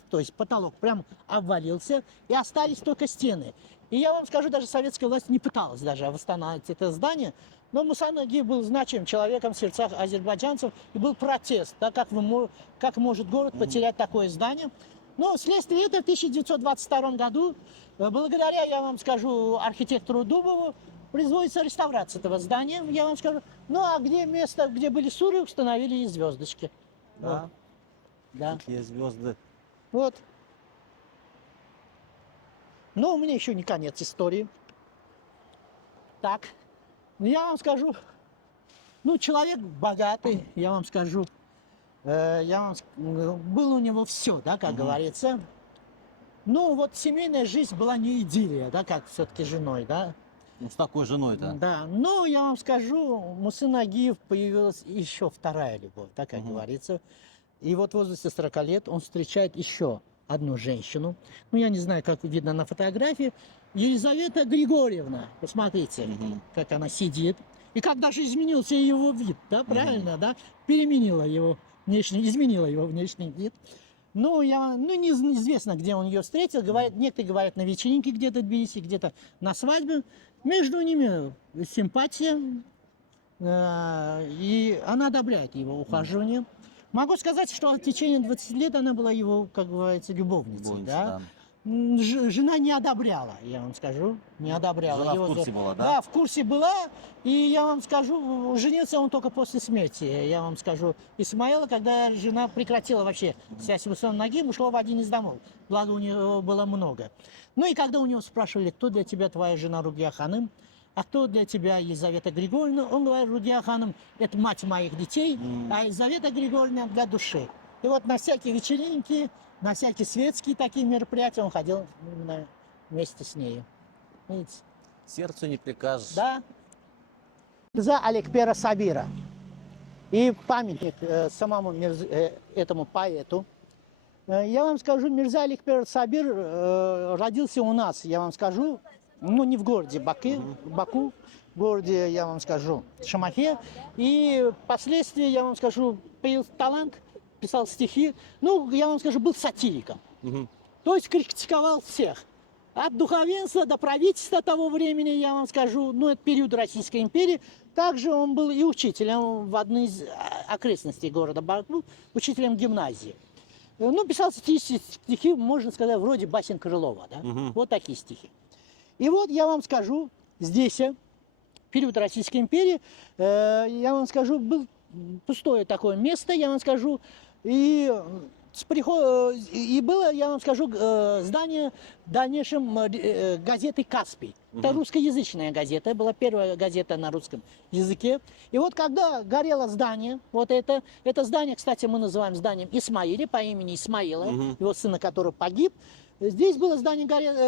то есть потолок, прям обвалился, и остались только стены. И я вам скажу, даже советская власть не пыталась даже восстанавливать это здание, но Муса Нагиев был значимым человеком в сердцах азербайджанцев, и был протест, да, как может город потерять такое здание. Но вследствие этого в 1922 году, благодаря, я вам скажу, архитектору Дубову, производится реставрация этого здания, я вам скажу. Ну а где место, где были суры, установили и звездочки. Да. Вот. Да. Такие звезды. Вот. Но у меня еще не конец истории. Так, я вам скажу, ну, человек богатый, я вам скажу, было у него все, да, как говорится. Ну, вот семейная жизнь была не идиллия, да, как все-таки женой, да. Ну, с такой женой-то. Да, но я вам скажу, у Мусы Нагиев появилась еще вторая любовь, да, как говорится. И вот в возрасте 40 лет он встречает еще одну женщину. Ну, я не знаю, как видно на фотографии. Елизавета Григорьевна. Посмотрите, как она сидит. И как даже изменился его вид, да, правильно, да? Изменила его внешний вид. Ну, неизвестно, где он ее встретил. Некоторые говорят на вечеринке где-то в Тбилиси, где-то на свадьбе. Между ними симпатия. И она одобряет его ухаживание. Могу сказать, что в течение 20 лет она была его, как говорится, любовницей. Да? Жена не одобряла, я вам скажу, не одобряла. Жена в курсе была, да? Да, в курсе была, и я вам скажу, женился он только после смерти, я вам скажу, Исмаила, когда жена прекратила вообще связь с Мусой Нагиевым, ушла в один из домов, благо у нее было много. Ну и когда у него спрашивали, кто для тебя твоя жена Ругия Ханым, а кто для тебя Елизавета Григорьевна, он говорит, Ругия Ханым – это мать моих детей, а Елизавета Григорьевна для души. И вот на всякие вечеринки, на всякие светские такие мероприятия он ходил именно вместе с ней. Видите? Сердцу не прикажешь. Да. За Алекпера Сабира. И памятник самому этому поэту. Я вам скажу, Мирза Аликбер Сабир родился у нас, я вам скажу, ну не в городе Баку, в городе, я вам скажу, Шамахе. И впоследствии, я вам скажу, появился талант, писал стихи. Ну, я вам скажу, был сатириком. То есть критиковал всех. От духовенства до правительства того времени, я вам скажу, ну, это период Российской империи. Также он был и учителем в одной из окрестностей города Баку, учителем гимназии. Ну, писал стихи, можно сказать, вроде басен Крылова, да? Вот такие стихи. И вот я вам скажу, здесь, в период Российской империи, я вам скажу, был пустое такое место, я вам скажу, и было, я вам скажу, здание в дальнейшем газеты «Каспий». Это русскоязычная газета, была первая газета на русском языке. И вот когда горело здание, вот это здание, кстати, мы называем зданием Исмаиля, по имени Исмаила, его сына, который погиб. Здесь было здание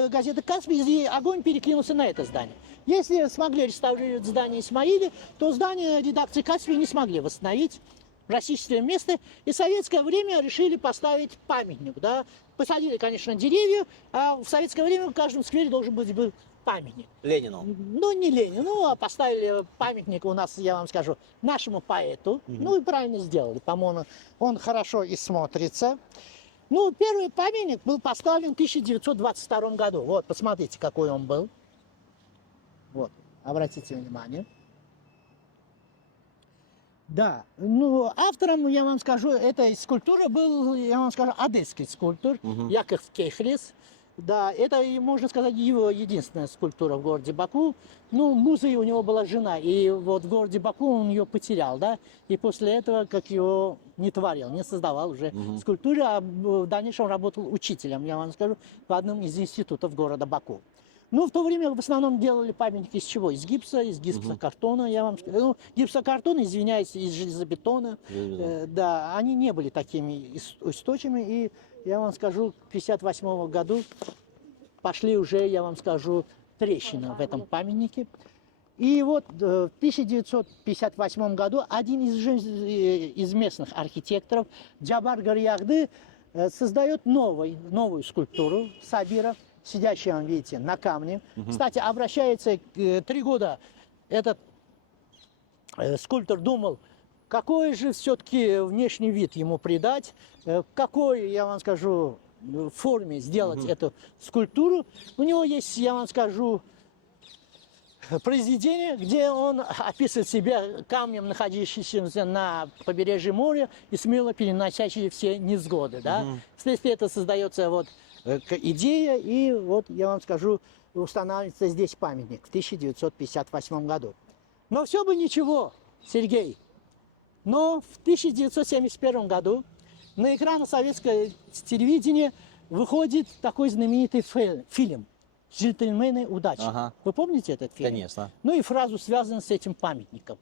газеты «Каспий», и огонь перекинулся на это здание. Если смогли реставрировать здание Исмаиля, то здание редакции «Каспий» не смогли восстановить. Российское место, и в советское время решили поставить памятник, да. Посадили, конечно, деревья, а в советское время в каждом сквере должен быть был памятник. Ленину. Ну, не Ленину, а поставили памятник у нас, я вам скажу, нашему поэту. Ну, и правильно сделали, по-моему, он хорошо и смотрится. Ну, первый памятник был поставлен в 1922 году. Вот, посмотрите, какой он был. Вот, обратите внимание. Да, ну, автором, я вам скажу, этой скульптуры был, я вам скажу, одесский скульптор Яков Кехлес. Да, это, можно сказать, его единственная скульптура в городе Баку. Ну, музой у него была жена, и вот в городе Баку он ее потерял, да. И после этого, как его не творил, не создавал уже скульптуры, а в дальнейшем работал учителем, я вам скажу, в одном из институтов города Баку. Ну, в то время в основном делали памятники из чего? Из гипсокартона, я вам скажу. Ну, гипсокартон, извиняюсь, из железобетона. Да, они не были такими устойчивыми. И я вам скажу, в 1958 году пошли уже, я вам скажу, трещины в этом памятнике. И вот в 1958 году один из местных архитекторов, Джабар Гарьягды, создает новую скульптуру Сабира, сидящий, вы видите, на камне. Кстати, обращается 3 года этот скульптор думал, какой же все-таки внешний вид ему придать, в какой, я вам скажу, форме сделать эту скульптуру. У него есть, я вам скажу, произведение, где он описывает себя камнем, находящимся на побережье моря и смело переносящий все невзгоды. Да? Вследствие этого создается вот идея, и вот я вам скажу, устанавливается здесь памятник в 1958 году. Но все бы ничего, Сергей. Но в 1971 году на экраны советского телевидения выходит такой знаменитый фильм «Джентльмены удачи». Вы помните этот фильм? Конечно. Ну и фразу, связанную с этим памятником.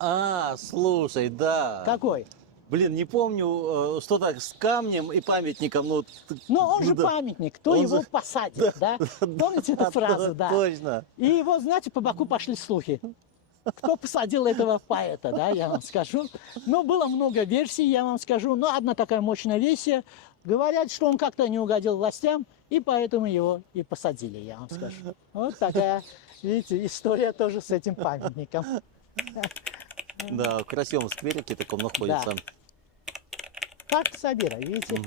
А, слушай, да. Какой? Блин, не помню, что так с камнем и памятником. Ну, но он же да. памятник, кто Он его же... посадит, да? Помните эту фразу, да? Точно. И вот, знаете, по Баку пошли слухи. Кто посадил этого поэта, да, я вам скажу. Ну, было много версий, я вам скажу. Но одна такая мощная версия. Говорят, что он как-то не угодил властям, и поэтому его и посадили, я вам скажу. Вот такая, видите, история тоже с этим памятником. Да, в красивом скверике таком находится. Да. Парк Сабира, видите?